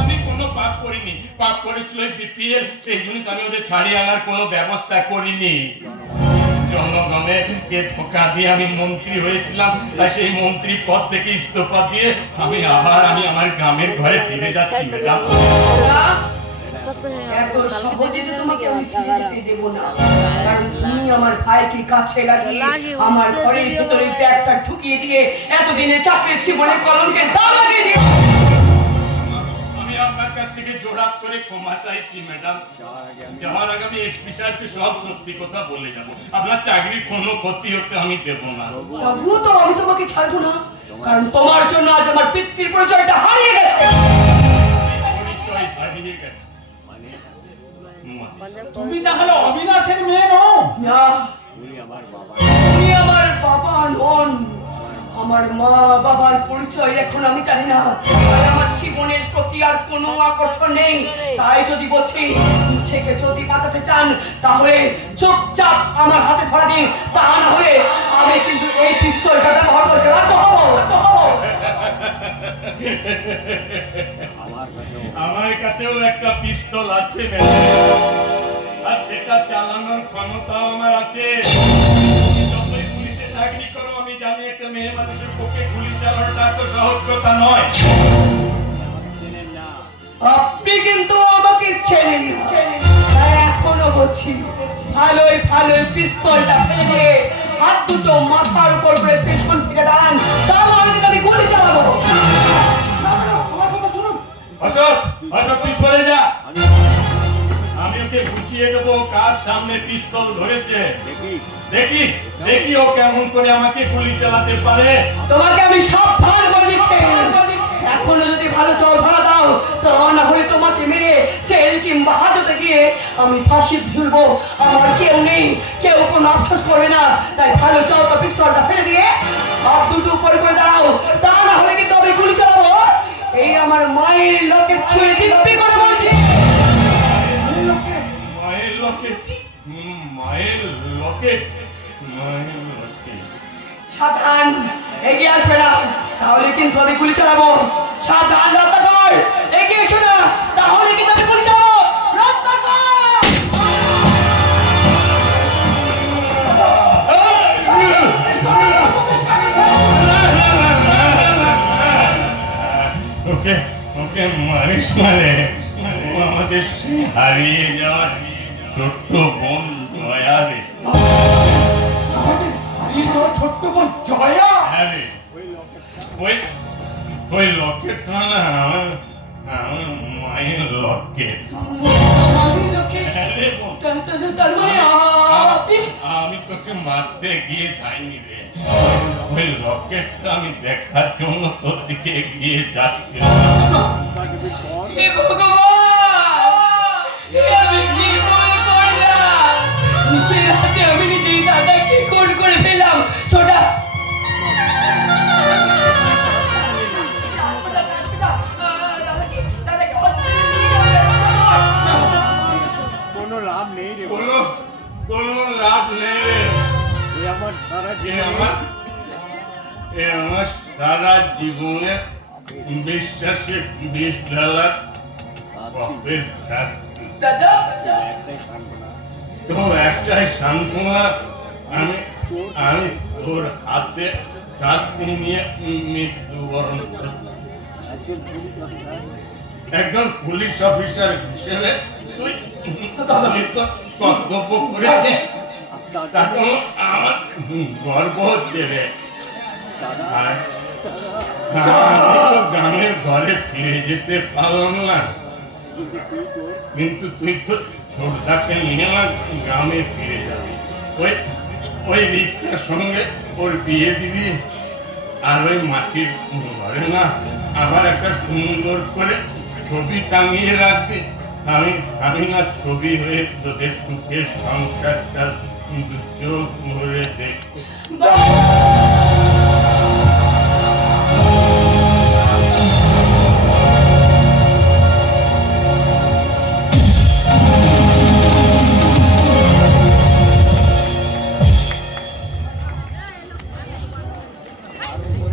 আমি কোনো পাপ করিনি। পাপ করেছিল বিপিএল, সেই জন্য তো আমি ওদের ছাড়িয়ে আনার কোনো ব্যবস্থা করিনি। জনগণকে ধোঁকা দিয়ে আমি মন্ত্রী হয়েছিলাম, তাই সেই মন্ত্রী পদ থেকে ইস্তফা দিয়ে আমি আমার গ্রামের ঘরে ফিরে যাচ্ছি ম্যাডাম। এত সহজে তো তোমাকে আমি ফিরে যেতে দেব না, কারণ তুমি আমার ভাইকে কাছে লাগিয়ে আমার ঘরের ভিতরে ব্যাগটা ঢুকিয়ে দিয়ে এতদিনে চাকরির জীবনে কলঙ্কের দাগ লাগিয়ে দিয়ে আমি আপনার কাছ থেকে জোড়াত করে ক্ষমা চাইছি ম্যাডাম। যাওয়ার আগে আমি এসপি সাহেবকে সব সত্যি কথা বলে যাব। আপনার চাকরির কোনো ক্ষতি হতে আমি দেব না। তবুও তো আমি তোমাকে ছাড়বো না, কারণ তোমার জন্য আজ আমার পিতৃর পরিচয়টা হারিয়ে গেছে। পরিচয় হারিয়ে গেছে। তুমি তাহলে অবিনাশের মেয়ে নও? না, উনি আমার বাবা নন। আমার মা বাবার পরিচয় এখন আমি জানি না, আর আমার জীবনের প্রতি আর কোনো আকর্ষণ নেই। তাই যদি বলছি ছেকে যদি বাঁচাতে চান তাহলে চুপচাপ আমার হাতে ধরা দিন, তা না হলে আমি কিন্তু এই পিস্তলটা ব্যবহার করতে বাধ্য হব। আমার কাছেও একটা পিস্তল আছে ম্যাডাম, আর সেটা চালানোর ক্ষমতাও আমার আছে। যতই পুলিশে চাকরি করো, আমি জানি একটা মেয়ে মানুষের পক্ষে গুলি চালানোটা এত সহজ কথা নয়। আপনি কিন্তু আমাকে চেনেন না, তাই এখনো বলছি ভালোই ভালোই পিস্তলটা ফেলে দিয়ে হাত দুটো মাথার উপর করে পেছন থেকে দাঁড়ান, তাহলে কিন্তু আমি গুলি চালাবো। আমার কথা শুনুন। অশোক, অশোক তুই সরে যা। আমি ওকে বুঝিয়ে দেবো কার সামনে পিস্তল ধরেছে। দেখি দেখি ও কেমন করে আমাকে গুলি চালাতে পারে। তোমাকে আমি সাবধান করে দিচ্ছি, এখনো যদি ভালো চল ভাড়া দাও তা না হলে তোমাকে মেরে জেল কিংবা হাজতে গিয়ে আমি ফাঁসি ঝুলবো। আমার কেউ নেই, কেউ কোনো আফসোস করবে না, তাই ভালো চল তো পিস্তলটা ফেলে দিয়ে হাত দুটো উপরে করে দাঁড়াও, তা না হলে কিন্তু আমি গুলি চালাবো। এই আমার মায়ের লোকের ছুঁয়ে দিব্যি করে বলছি। মায়ের লকেট, মায়ের লকেট, মায়ের লকেট। সাবধান, এগিয়ে আসবে না, তাহলে কিন্তু আমি গুলি চালাবো। সাবধান, রত্নাকর এগিয়ে এসো না, তাহলে কিন্তু আমি গুলি চালাবো। রত্নাকর! ওকে ওকে মারিস মানে ও আমাদের হারিয়ে যাওয়ার ছোট্ট বোন জয়া রে। আমাদের হারিয়ে যাওয়া ছোট্ট বোন জয়া। হ্যাঁ রে, ওই লকেটটা না আমার মায়ের লকেট। মায়ের লোকের হ্যাঁ রে বোন। তার মানে আপনি আমি তোকে মারতে গিয়ে যাইনি রে, ওই লকেটটা আমি দেখার জন্য তোর দিকে এগিয়ে যাচ্ছিলাম। হে ভগবান, এ আমি কি ভুল করলাম? নিজের হাতে আমি নিজেই দাদাকে খুন করে ফেললাম। ছোটা কোনো লাভ নেই রে, কোনো লাভ নেই রে। এ আমার সারা এ জীবন আমার সারা জীবনের বিশ্বাসে বিষ ঢালার পাপের শাস্তি। দাদা একটাই সান্ত্বনা। তো একটাই সান্ত্বনা, আমি তোর হাতে শাস্তি নিয়ে মৃত্যুবরণ করছি। একজন পুলিশ অফিসার হিসেবে তুই তো কর্তব্য করেছিস, তাতে আমার গর্ব হচ্ছে রে। আর আমি তো গ্রামের ঘরে ফিরে যেতে পারলাম না, কিন্তু তুই তো ছোটদাকে নিয়ে না গ্রামে ফিরে যাবি। ওই রিক্তার সঙ্গে ওর বিয়ে দিবি, আর ওই মাটির ঘরে না আবার একটা সুন্দর করে ছবি টাঙিয়ে রাখবি। আমি না ছবি হয়ে তোদের সুখের সংসারটা চোখ ভরে দেখবো।